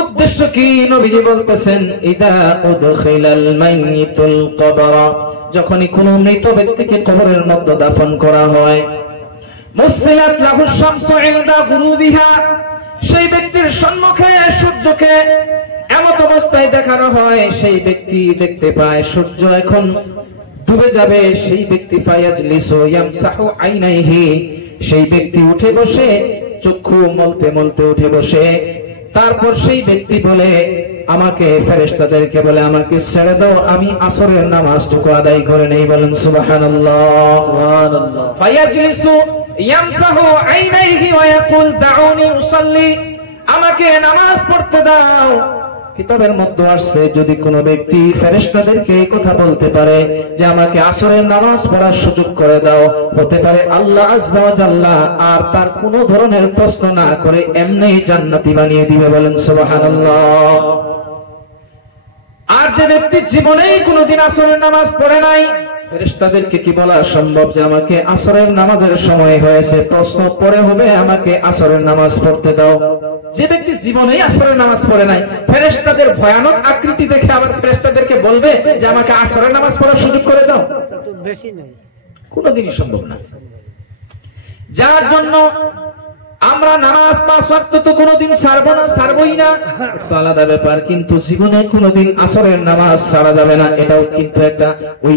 উদ্দেশ্য কি? নবীজি বলতেছেন, ইদা উদখিলাল মাইয়িতুল কবরা, যখনই কোনো মৃত ব্যক্তিকে কবরের মধ্যে দাফন করা হয়, মুসিলাত লাহুশ শামসু ইনদা গুরুবিহা, সেই ব্যক্তির সম্মুখে সূর্যকে এমত অবস্থায় দেখানো হয়, সেই ব্যক্তি দেখতে পায় সূর্য এখন ডুবে যাবে। সেই ব্যক্তি ফায়াজলিসু ইয়ামসাহু আইনাইহি, সেই ব্যক্তি উঠে বসে, চক্ষু মলতে মলতে উঠে বসে, তারপর সেই ব্যক্তি বলে, আমাকে ফেরেশতাদেরকে বলে, আমাকে ছেড়ে দাও, আমি আসরের নামাজটুকু আদায় করে নেই। বলেন সুবহানাল্লাহ। সুবহানাল্লাহ। ফায়াজলিসু ইয়ামসাহু আইনাইহি ওয়া ইয়াকুল দাউনি উসাল্লি, আমাকে নামাজ পড়তে দাও। কিতাবের মধ্যে আসছে, যদি কোনো ব্যক্তি ফেরেশতাদেরকে এই কথা বলতে পারে যে আমাকে আসরের নামাজ পড়ার সুযোগ করে দাও, হতে পারে আল্লাহ আজ্জা ওয়া জাল্লা আর তার কোনো ধরনের প্রশ্ন না করে এমনিই জান্নাতি বানিয়ে দিবে। বলেন সুবহানাল্লাহ। আর যে ব্যক্তি জীবনেই কোনোদিন আসরের নামাজ পড়ে নাই, ফেরেশতাদেরকে কি বলা সম্ভব যে আমাকে আসরের নামাজের সময় হয়েছে, প্রশ্ন পরে হবে আমাকে আসরের নামাজ পড়তে দাও। যে ব্যক্তি জীবনেই আসরের নামাজ পড়ে নাই, ফেরেশতাদের ভয়ানক আকৃতি দেখে আবার ফেরেশতাদেরকে বলবে যে আমাকে আসরের নামাজ পড়ার সুযোগ করে দাও। কোনোদিনই সম্ভব না। যার জন্য আমরা নামাজ 5 ওয়াক্ত তো কোনোদিন ছাড়বো না, ছাড়বই না, তো আলাদা ব্যাপার, কিন্তু জীবনে কোনোদিন আসরের নামাজ ছাড়া যাবে না, এটাও কিন্তু একটা ওই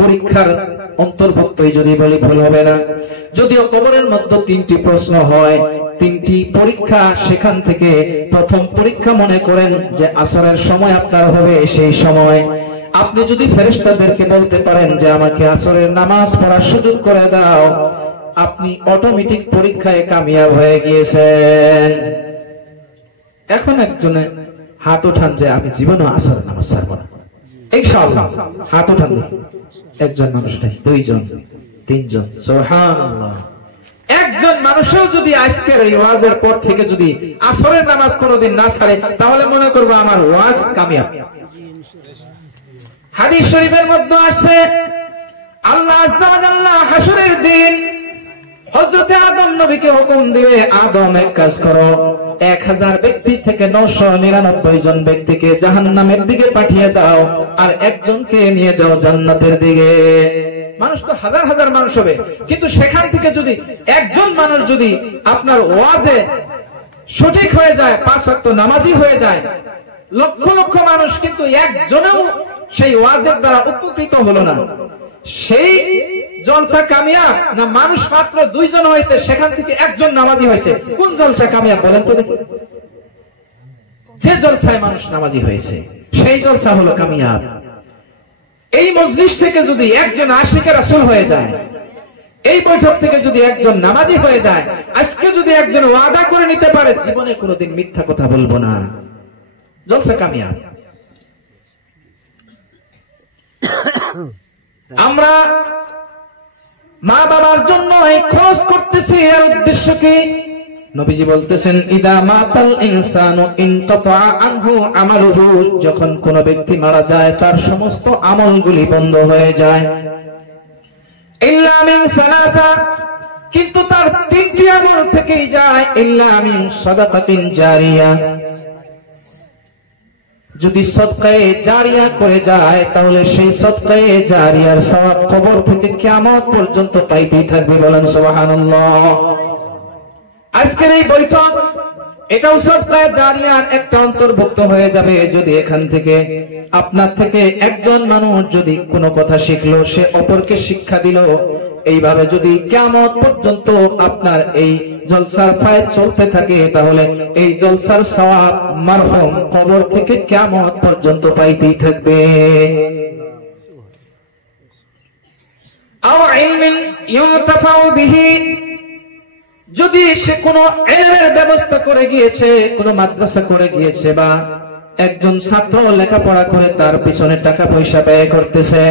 পরীক্ষার অন্তর্ভুক্তই যদি বলি ভুল হবে না। যদিও কবরের মধ্যে 3টি প্রশ্ন হয়, 3টি পরীক্ষা, সেখান থেকে প্রথম পরীক্ষা মনে করেন যে আসরের সময় আপনার হবে, সেই সময় আপনি যদি ফেরেশতাদেরকে বলতে পারেন যে আমাকে আসরের নামাজ পড়ার সুযোগ করে দাও, আপনি অটোমেটিক পরীক্ষায় কামিয়াব হয়ে গিয়েছেন। এখন একজনে হাত উঠান যে আমি জীবনে আসরের নামাজ ছাড়বো না, ইনশাআল্লাহ হাত উঠান। একজন মানুষ নাই, 2 জন, 3 জন, সুবহানাল্লাহ। একজন মানুষও যদি আজকের এই ওয়াজের পর থেকে যদি আসরের নামাজ কোনোদিন না ছাড়ে, তাহলে মনে করবো আমার ওয়াজ কামিয়াব। হাদিস শরীফের মধ্যে আছে আল্লাহ আযজা ওয়া জাল্লা হাসরের দিন হযরত আদম নবীকে হুকুম দিবে, আদম এক কাজ করো, 1000 ব্যক্তি থেকে 999 জন ব্যক্তিকে জাহান্নামের দিকে পাঠিয়ে দাও, আর একজনকে নিয়ে যাও জান্নাতের দিকে। মানুষ তো হাজার হাজার মানুষ হবে, কিন্তু সেখান থেকে যদি একজন মানুষ যদি আপনার ওয়াজে সঠিক হয়ে যায়, 5 ওয়াক্ত নামাজি হয়ে যায়, লক্ষ লক্ষ মানুষ কিন্তু একজনেও সেই ওয়াজের দ্বারা উপকৃত হলো না, সেই জলসা কামিয়াব না মানুষ মাত্র 2 জন হয়েছে, সেখান থেকে একজন নামাজি হয়েছে? কোন জলসা কামিয়াব বলেন তো দেখি? যে জলসায় মানুষ নামাজি হয়েছে সেই জলসা হলো কামিয়াব। এই মজলিস থেকে যদি একজন আশিকে রাসূল হয়ে যায়, এই বৈঠক থেকে যদি একজন নামাজি হয়ে যায়, আজকে যদি একজন ওয়াদা করে নিতে পারে জীবনে কোনোদিন মিথ্যা কথা বলবো না, জলসা কামিয়াব। আমরা মা বাবার জন্য এই খরচ করতেছি, এর উদ্দেশ্য কি? নবীজি বলতেছেন ইদা মাতাল ইনসানু ইনকাতা আনহু আমালুহু, যখন কোন ব্যক্তি মারা যায় তার সমস্ত আমলগুলি বন্ধ হয়ে যায়, ইল্লা মিন সালাসা, কিন্তু তার 3টি আমল থেকেই যায়, ইল্লা মিন সাদাকাতিন জারিয়া, যদি সদকায়ে জারিয়া করে যায় তাহলে সেই সদকায়ে জারিয়ার সওয়াব কবর থেকে কিয়ামত পর্যন্ত পাইতেই থাকবে, বলেন সুবহানাল্লাহ। আজকের এই বৈঠক এটাও সদকায়ে জারিয়ার একটা অন্তর্ভুক্ত হয়ে যাবে। যদি এখান থেকে আপনার থেকে একজন মানুষ যদি কোনো কথা শিখলো, সে অপরকে শিক্ষা দিল, এইভাবে যদি কিয়ামত পর্যন্ত আপনার এই জলসার ফায়দ চলতে থাকে, তাহলে এই জলসার সওয়াব মারহুম কবর থেকে কিয়ামত পর্যন্ত পাইতেই থাকবে। আও ইলমিন ইউতাফাউ বিহি, যদি সে কোনো ইলমের ব্যবস্থা করে গিয়েছে, কোনো মাদ্রাসা করে গিয়েছে, বা একজন ছাত্র লেখাপড়া করে তার পিছনে টাকা পয়সা ব্যয় করতেছে,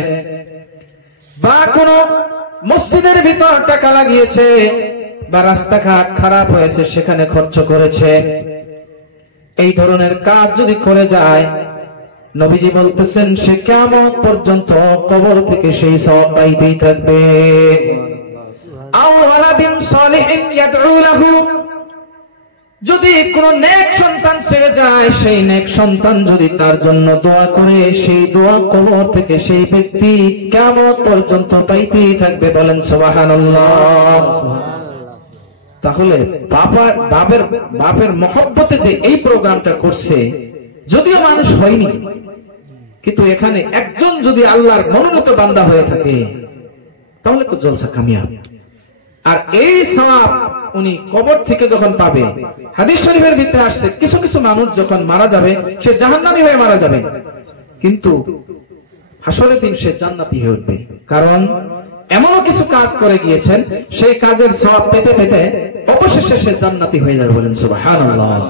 বা কোনো মসজিদের ভিতর টাকা লাগিয়েছে, বা রাস্তাঘাট খারাপ হয়েছে সেখানে খরচ করেছে, এই ধরনের কাজ যদি করে যায়, নবীজি বলতেছেন সে কিয়ামত পর্যন্ত কবর থেকে সেই সওয়াব পাইতেই থাকবে। আও ওয়ালাদিন সালিহিন ইয়াদউ লাহু, যদি কোন নেক সন্তান ছেড়ে যায়, সেই নেক সন্তান যদি তার জন্য দোয়া করে, সেই দোয়া কবর থেকে সেই ব্যক্তি কিয়ামত পর্যন্ত পাইতেই থাকবে, বলেন সুবহানাল্লাহ। তাহলে বাপের মহব্বতে যে এই প্রোগ্রামটা করছে, যদিও মানুষ হয়নি, কিন্তু এখানে একজন যদি আল্লাহর মনোনীত বান্দা হয়ে থাকে তাহলে তো জলসা কামিয়াব। আর এই সওয়াব উনি কবর থেকে যখন পাবে, হাদিস শরীফের ভিতরে আসছে কিছু কিছু মানুষ যখন মারা যাবে সে জাহান্নামী হয়ে মারা যাবে, কিন্তু হাসরের দিন সে জান্নাতি হয়ে উঠবে, কারণ এমনও কিছু কাজ করে গিয়েছেন, সেই কাজের সওয়াব পেতে পেতে অবশেষে সে জান্নাতি হয়ে যাবে, বলেন সুবহানাল্লাহ।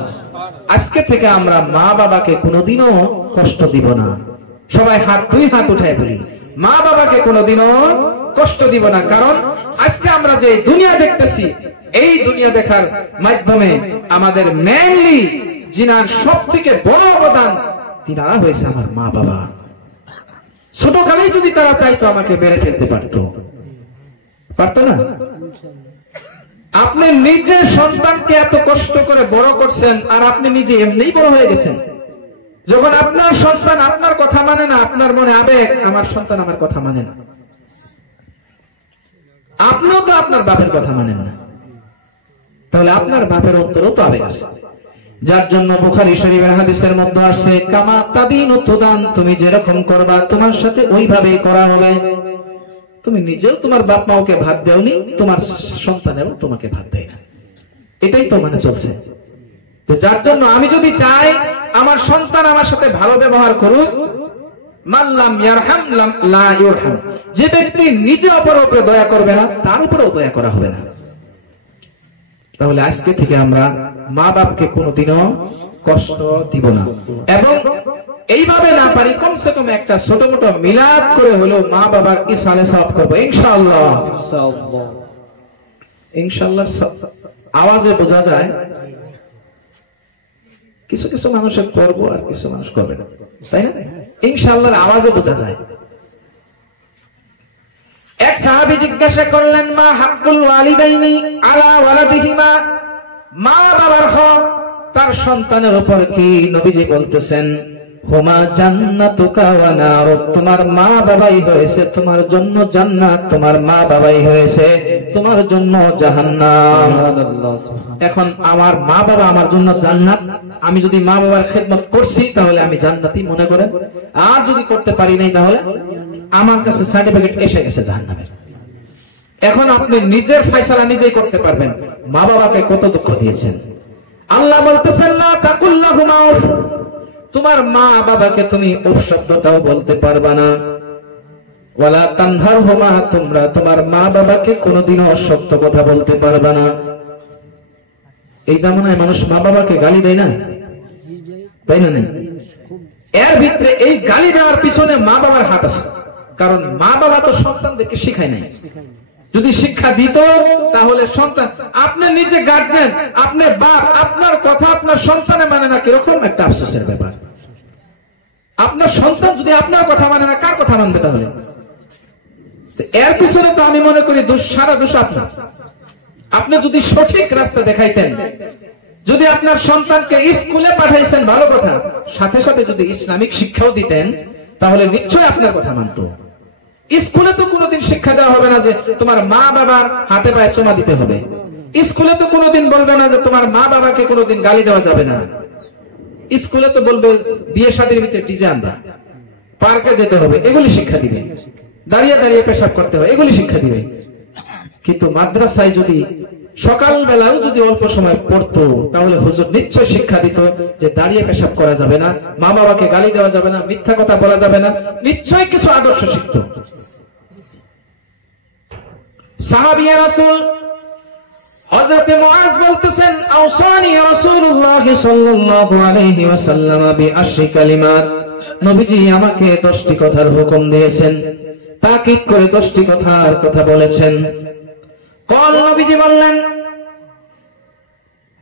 আজকে থেকে আমরা মা বাবাকে কোনোদিনও কষ্ট দিব না, সবাই দুই হাত উঠায় বলি, মা বাবাকে কোনোদিনও কষ্ট দিব না। কারণ আজকে আমরা যে দুনিয়া দেখতেছি, এই দুনিয়া দেখার মাধ্যমে আমাদের মেইনলি যিনার সব থেকে বড় অবদান তিনারা হয়েছে আমার মা বাবা। ছোটকালেই যদি তারা চাইতো আমাকে বেড়ে ফেলতে পারতো না। আপনি নিজের সন্তানকে এত কষ্ট করে বড় করছেন, আর আপনি নিজে এমনিই বড় হয়ে গেছেন। যখন আপনার সন্তান আপনার কথা মানে না, আপনার মনে আবেগ আমার সন্তান আমার কথা মানে না, আপনিও তো আপনার বাপের কথা মানেন না, তাহলে আপনার বাপের অন্তরও তো আবেগ আছে। যার জন্য বুখারী শরীফের হাদিসের মধ্যে আসছে, কামা তাদিনু তুদান, তুমি যেরকম করবা তোমার সাথে ওইভাবেই করা হবে। তুমি নিজেও তোমার বাপ মাকে ভাত দেওনি, তোমার সন্তানেরও তোমাকে ভাত দেয় না, এটাই তো মানে চলছে। তো যার জন্য আমি যদি চাই আমার সন্তান আমার সাথে ভালো ব্যবহার করুক, মাল্লাম ইয়ারহাম লা ইউরহাম, যে ব্যক্তি নিজে অপরের উপরে দয়া করবে না তার উপরেও দয়া করা হবে না। তাহলে আজকে থেকে আমরা মা বাপকে কোনোদিনও কষ্ট দিব না, এবং এইভাবে না পারি কমসে কম একটা ছোট মোটো মিলাদ করে হলেও মা বাবার ইসালে সওয়াব করবো ইনশাআল্লাহ। ইনশাআল্লাহ আওয়াজে বোঝা যায় কিছু কিছু মানুষের করবো আর কিছু মানুষ করবে না, তাই না? ইনশাআল্লাহর আওয়াজে বোঝা যায়। এক সাহাবী জিজ্ঞাসা করলেন, মা হাক্কুল ওয়ালিদাইনি আলা ওয়ালাদিহিমা, মা বাবার হক তার সন্তানের উপর কি? নবীজি বলতেছেন, হুমা জান্নাতুকা ওয়া নারুক, তোমার মা বাবাই হয়েছে তোমার জন্য জান্নাত, তোমার মা বাবাই হয়েছে তোমার জন্য জাহান্নাম। এখন আমার মা বাবা আমার জন্য জান্নাত, আমি যদি মা বাবার খেদমত করছি তাহলে আমি জান্নাতি মনে করেন, আর যদি করতে পারি নাই তাহলে আমার কাছে সার্টিফিকেট এসে গেছে জাহান্নামের। এখন আপনি নিজের ফয়সালা নিজেই করতে পারবেন। মা বাবাকে কত দুঃখ দিয়েছেন, আল্লাহ বলতেছেন না তাকুল্লাহুমা, তোমার মা বাবাকে তুমি উফ শব্দটাও বলতে পারবা না। ওয়ালা তানহারহুমা, তোমরা তোমার মা বাবাকে কোনোদিনও অসত্য কথা বলতে পারবা না। এই জামানায় মানুষ মা বাবাকে গালি দেয় না, তাই না? এর ভিতরে এই গালি দেওয়ার পিছনে মা বাবার হাত আছে, কারণ মা বাবা তো সন্তানদেরকে শিখায় নাই। যদি শিক্ষা দিত তাহলে সন্তান, আপনি নিজে গার্জেন, আপনি বাপ, আপনার কথা আপনার সন্তানে মানে না, কিরকম একটা আফসোসের ব্যাপার। আপনার সন্তান যদি আপনার কথা মানে না, কার কথা মানবে তাহলে? এর পিছনে তো আমি মনে করি সারা দোষ আপনার। আপনি যদি সঠিক রাস্তা দেখাইতেন, যদি আপনার সন্তানকে স্কুলে পাঠাইছেন ভালো কথা, সাথে সাথে যদি ইসলামিক শিক্ষাও দিতেন তাহলে নিশ্চয়ই আপনার কথা মানত। স্কুলে তো কোনোদিন শিক্ষা দেওয়া হবে না যে তোমার মা বাবার হাতে পায়ে চুমা দিতে হবে। স্কুলে তো কোনোদিন বলবে না যে তোমার মা বাবাকে কোনোদিন গালি দেওয়া যাবে না। স্কুলে তো বলবে বিয়ে শাদীর ভিতরে ডিজে আনবা, পার্কে যেতে হবে, এগুলি শিক্ষা দিবে। দাঁড়িয়ে দাঁড়িয়ে পেশাব করতে হবে, এগুলি শিক্ষা দিবে। কিন্তু মাদ্রাসায় যদি সকাল বেলাও যদি অল্প সময় পড়তো তাহলে হুজুর নিশ্চয় শিক্ষা দিত যে দাঁড়িয়ে পেশাব করা যাবে না, মা বাবাকে গালি দেওয়া যাবে না, মিথ্যা কথা বলা যাবে না, নিশ্চয় কিছু আদর্শ শিখত। সাহাবিয়া রাসূল হযরত মুআজ বলতেছেন, আওসানি রাসূলুল্লাহ সাল্লাল্লাহু আলাইহি ওয়াসাল্লাম বিআশরি কালিমাত, নবীজি আমাকে 10টি কথার হুকুম দিয়েছেন, তাকিদ করে 10টি কথার কথা বলেছেন। قال নবীজি বললেন,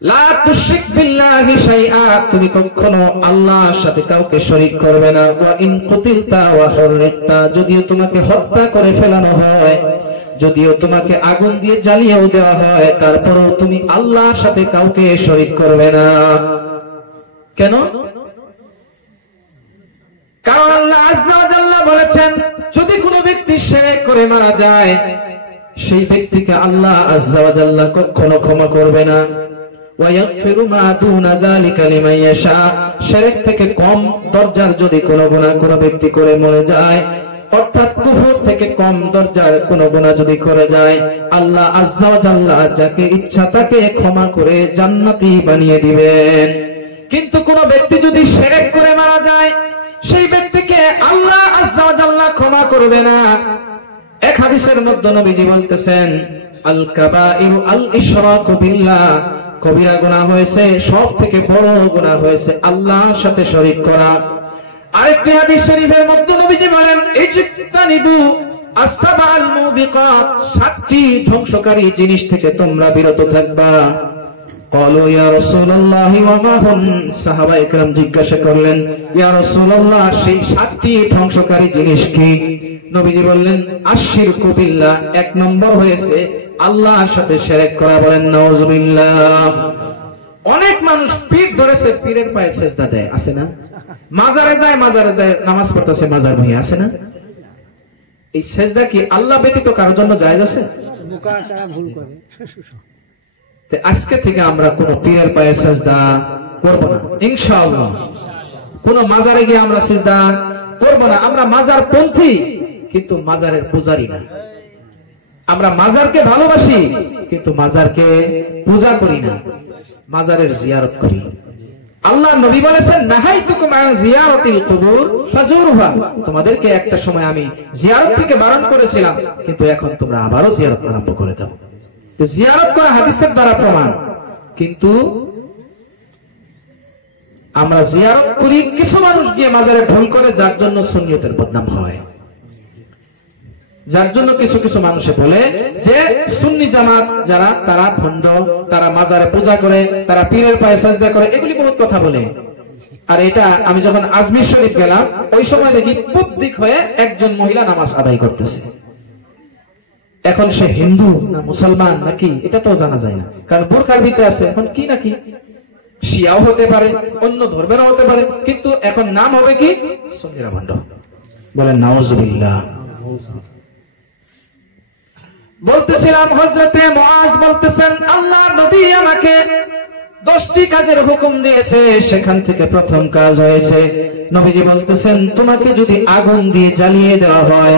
লা তুশরিক বিল্লাহি শাইআ, তুমি কখনো আল্লাহর সাথে কাউকে শরীক করবে না। ওয়া ইন কুতিলতা ওয়া হুররিকতা, যদিও তোমাকে হত্যা করে ফেলানো হয়, যদিও তোমাকে আগুন দিয়ে জ্বালিয়েও দেওয়া হয়, তারপরেও তুমি আল্লাহর সাথে কাউকে শরীক করবে না। কেন? কারণ আল্লাহ আযজা ওয়া জাল্লা বলেছেন, যদি কোনো ব্যক্তি শিরক করে মারা যায় সেই ব্যক্তিকে আল্লাহ আযজা ওয়া জাল্লা কখনো ক্ষমা করবে না। ওয়া ইয়াগফিরু মা দুনা যালিকা লিমান ইয়াশা, শিরক থেকে কম দরজার যদি কোনো গুনাহ কোনো ব্যক্তি করে মরে যায়, অর্থাৎ কুফর থেকে কম দরজার কোনো গুনাহ যদি করে যায়, আল্লাহ আযজা ওয়া জাল্লা যাকে ইচ্ছা তাকে ক্ষমা করে জান্নাতি বানিয়ে দিবেন। কিন্তু কোন ব্যক্তি যদি শিরক করে মারা যায় সেই ব্যক্তিকে আল্লাহ আযজা ওয়া জাল্লা ক্ষমা করবে না। এক হাদিসের মধ্যে নবীজি বলতেছেন, আল কাবাইরু আল ইশরাকু বিল্লাহ, কবিরা গুনাহ হয়েছে, সব থেকে বড় গুনাহ হয়েছে আল্লাহর সাথে শরীক করা। আরেকটি হাদিস শরীফের মধ্যে নবীজি বলেন, ইজতানিবু আসসাবাল মুবিকাত, 7টি ধ্বংসকারী জিনিস থেকে তোমরা বিরত থাকবা। ক্বালু ইয়া রাসূলুল্লাহ ওয়া মা হুম, সাহাবায়ে কেরাম জিজ্ঞাসা করলেন, ইয়া রাসূলুল্লাহ সেই 7টি ধ্বংসকারী জিনিস কি? নবীজি বললেন, আশরিকু বিল্লাহ, 1 নম্বর হয়েছে আল্লাহর সাথে শিরক করা। বলেন নাউযুবিল্লাহ। অনেক মানুষ পীর ধরেছে, পীরের পায়ে সেজদা দেয়, আছে না? মাজারে যায় নামাজ পড়তেছে, মাজার ভূঁইয়া, আছে না? এই সেজদা কি আল্লাহ ব্যতীত কারোর জন্য জায়েজ আছে? আজকে থেকে আমরা কোন পীরের পায়ে সিজদা করব না ইনশাআল্লাহ। কোন মাজারে গিয়ে আমরা সিজদা করব না। আমরা মাজার পন্থী কিন্তু মাজারের পূজারী না। আমরা মাজারকে ভালোবাসি কিন্তু মাজারকে পূজা করি না, মাজারের জিয়ারত করি। আল্লাহ নবী বলেছেন নাহাইতুকুম আন জিয়ারাতিল কুবুর ফাজুরুহা, তোমাদেরকে একটা সময় আমি জিয়ারত থেকে বারণ করেছিলাম কিন্তু এখন তোমরা আবারও জিয়ারত আরম্ভ করে দাও। তো জিয়ারত করা হাদিসের দ্বারা প্রমাণ, কিন্তু আমরা জিয়ারত করি, কিছু মানুষ গিয়ে মাজারে ভুল করে যার জন্য সুন্নিয়তের বদনাম হয়, যার জন্য কিছু কিছু মানুষে বলে যে সুন্নি জামাত যারা তারা ভণ্ড, তারা মাজারে পূজা করে, তারা পীরের পায়ে সাজদা করে, এগুলি বহুত কথা বলে। আর এটা আমি যখন আজমির শরীফ গেলাম ওই সময় দেখি পূব দিক হয়ে একজন মহিলা নামাজ আদায় করতেছে। এখন সে হিন্দু না মুসলমান নাকি এটা তো জানা যায় না, কারণ বোরকার ভিতরে আছে। এখন কি নাকি শিয়াও হতে পারে, অন্য ধর্মেরও হতে পারে, কিন্তু এখন নাম হবে কি সুন্নিরা ভণ্ড। বলেন নাউজুবিল্লাহ। বলতেছিলাম হযরতে মুআজ বলতেছেন আল্লাহ নবী আমাকে 10টি কাজের হুকুম দিয়েছে, সেখান থেকে প্রথম কাজ হয়েছে নবীজি বলতেছেন তোমাকে যদি আগুন দিয়ে জ্বালিয়ে দেওয়া হয়,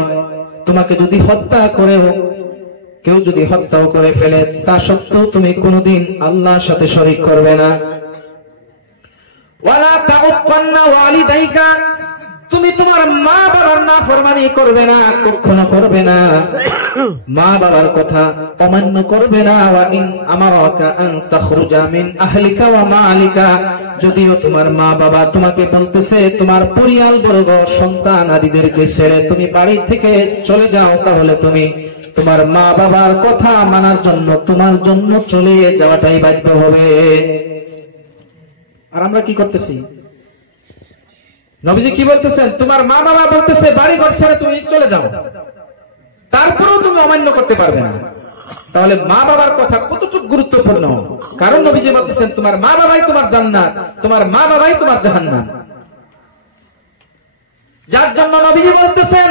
তোমাকে যদি হত্যা করেও কেউ যদি হত্যাও করে ফেলে তা সত্ত্বেও তুমি কোনোদিন আল্লাহর সাথে শরীক করবে না। ওয়ালা তাউক্কান্না ওয়ালিদাইকা, তুমি তোমার মা বাবার নাফরমানি করবে না, কখনো করবে না। মা বাবার কথা অমান্য করবে না। ওয়া ইন আমারাকা আন তাখরুজা মিন আহলিকা ওয়া মালিকা, যদিও তোমার মা বাবা তোমাকে বলতেছে তোমার পরিবার বর্গ সন্তান আদিদেরকে ছেড়ে তুমি বাড়ি থেকে চলে যাও, তাহলে তুমি তোমার মা বাবার কথা মানার জন্য তোমার জন্য চলে যাওয়াটাই বাধ্য হবে। আর আমরা কি করতেছি? নবীজি কি বলতেছেন? তোমার মা বাবা বলতেছে বাড়ি ঘর ছেড়ে তুমি চলে যাও, তারপরেও তুমি অমান্য করতে পারবে না। তাহলে মা বাবার কথা কতটুকু গুরুত্বপূর্ণ, কারণ নবীজি বলতেছেন তোমার মা বাবাই তোমার জান্নাত, তোমার মা বাবাই তোমার জাহান্নাম। যার জন্য নবীজি বলতেছেন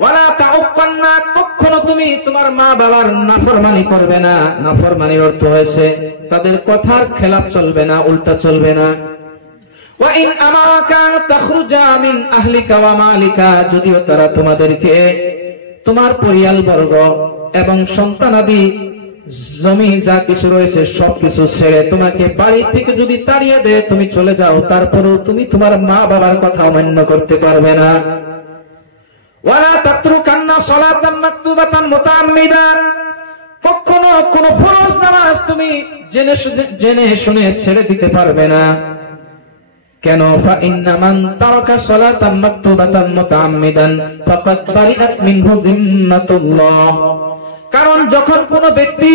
ওয়ালা তাউক্কান্না, কখনো তুমি তোমার মা বাবার নাফরমানি করবে না। নাফরমানির অর্থ হয়েছে তাদের কথার খেলাপ চলবে না, উল্টা চলবে না। ওয়া ইন আমাকা তাখরুজা মিন আহলিকা ওয়া মালিকা, যদিও তারা তোমাদেরকে তোমার পরিবার বর্গ এবং সন্তানাদি জমি যা কিছু রয়েছে সবকিছু ছেড়ে তোমাকে বাড়ি থেকে যদি তাড়িয়ে দেয় তুমি চলে যাও, তারপরেও তুমি তোমার মা বাবার কথা অমান্য করতে পারবে না। ওয়ালা তাতরুকান্না সালাতান মাকতুবাতান মুতাআম্মিদা, কখনো কোন ফরজ নামাজ তুমি জেনে শুনে ছেড়ে দিতে পারবে না। কেন? ফাইন্না মান তারাকা সালাতান মাকতুবাতান মুতাআম্মিদান ফাকাদ বারিআত মিনহু যিম্মাতুল্লাহ, কারণ যখন কোন ব্যক্তি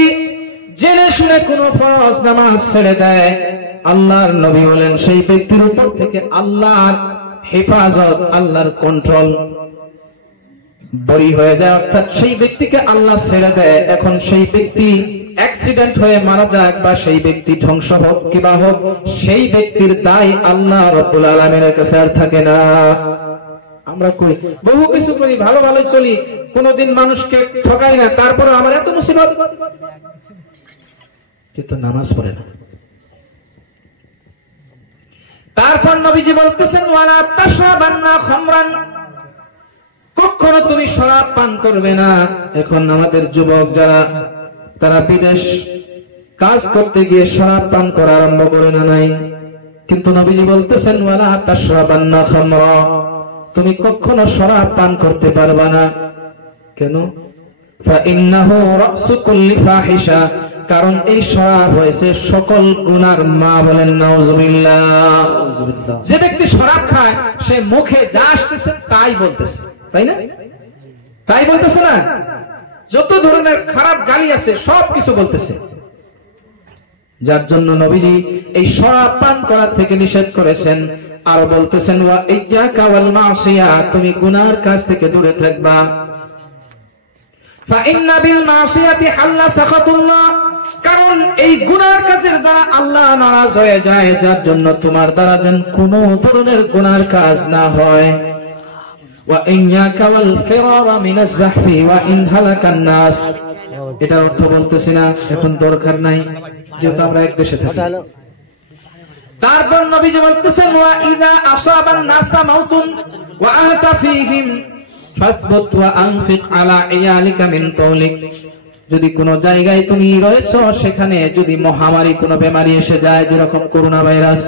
জেনে শুনে কোন ফরজ নামাজ ছেড়ে দেয়, আল্লাহর নবী বলেন সেই ব্যক্তির উপর থেকে আল্লাহর হেফাজত, আল্লাহর কন্ট্রোল বড়ি হয়ে যায়। অর্থাৎ সেই ব্যক্তিকে আল্লাহ ছেড়ে দেয়, এখন সেই ব্যক্তি অ্যাক্সিডেন্ট হয়ে মারা যাক বা সেই ব্যক্তি ধ্বংস হোক কিবা হোক, সেই ব্যক্তির দায় আল্লাহ রাব্বুল আলামিনের কাছে আর থাকে না। আমরা কই বহু কিছু করি, ভালো ভালো চলি, কোনদিন মানুষকে ঠকাই না, তারপরে আমার এত মুসিবত, কিন্তু নামাজ পড়ে না। তারপর নবীজি বলতেছেন ওয়ালা তাশরাবান্না খামরান, কখনো তুমি শরাব পান করবে না। এখন আমাদের যুবক যারা তারা বিদেশ কাজ করতে গিয়ে শরাব পান করা আরম্ভ করে না নাই, কিন্তু নবীজি বলতেছেন ওয়ালা তাশরাবান্না খামরা, তুমি কখনো শরাব পান করতে পারবে না। কেন? ফাইন্নাহু রাসু কুল্লি ফাহিশা, কারণ এই শরাব হয়েছে সকল গুনার মা। বলেন নাউজুবিল্লাহ। যে ব্যক্তি শরাব খায় সে মুখে যা আসতেছে তাই বলতেছে, তাই না? তাই বলতেছে না, যত ধরনের খারাপ গালি আছে সব কিছু বলতেছে। যার জন্য নবীজি এই শরাব পান করার থেকে নিষেধ করেছেন। আর বলতেছেন ওয়া ইয়্যাকা ওয়াল মাসিয়া, তুমি গুনার কাজ থেকে দূরে থাকবা। ফাইন্না বিল মাসিয়াতি হাল্লা সাখাতুল্লাহ, কারণ এই গুনার কাজের দ্বারা আল্লাহ নারাজ হয়ে যায়। যার জন্য তোমার দ্বারা যেন কোনো ধরনের গুনার কাজ না হয়। ওয়া ইয়্যাকা ওয়াল ফিরারা মিনাজ জাহফি ওয়া ইন হালাকান নাস, এটা অর্থ বলতেছি না, এখন দরকার নাই, যেহেতু আমরা এক দেশে থাকি। তারপর নবীজি বলতেছেন ওয়া ইযা আসাবান নাসা মাউতুন ওয়া আনতা ফীহিম ফাসবুত ওয়া আনফিক আলা ইয়ালিকা মিন তাওলিক। যদি কোন জায়গায় তুমি রয়েছো, সেখানে যদি মহামারী কোনো বেমারি এসে যায়, যেরকম করোনা ভাইরাস,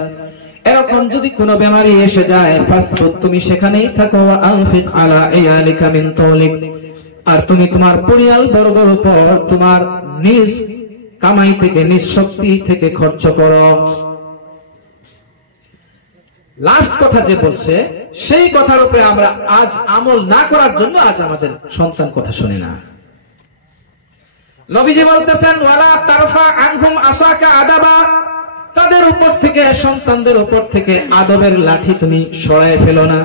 এরকম যদি কোনো বেমারি এসে যায়, ফাসবুত তুমি সেখানেই থাকো, ওয়া আনফিক আলা ইয়ালিকা মিন তাওলিক, আর তুমি তোমার পরিবার বর্গের উপর তোমার নিজ কামাই থেকে, নিজ শক্তি থেকে খরচ করো। লাস্ট কথা যে বলছে, সেই কথার উপরে আমরা আজ আমল না করার জন্য আজ আমাদের সন্তান কথা শুনে না। নবীজি বলতেছেন ওয়ালা তারফা আনহুম আসাকা আদাবা, তাদের উপর থেকে, সন্তানদের উপর থেকে আদবের লাঠি তুমি সরায় ফেলো না।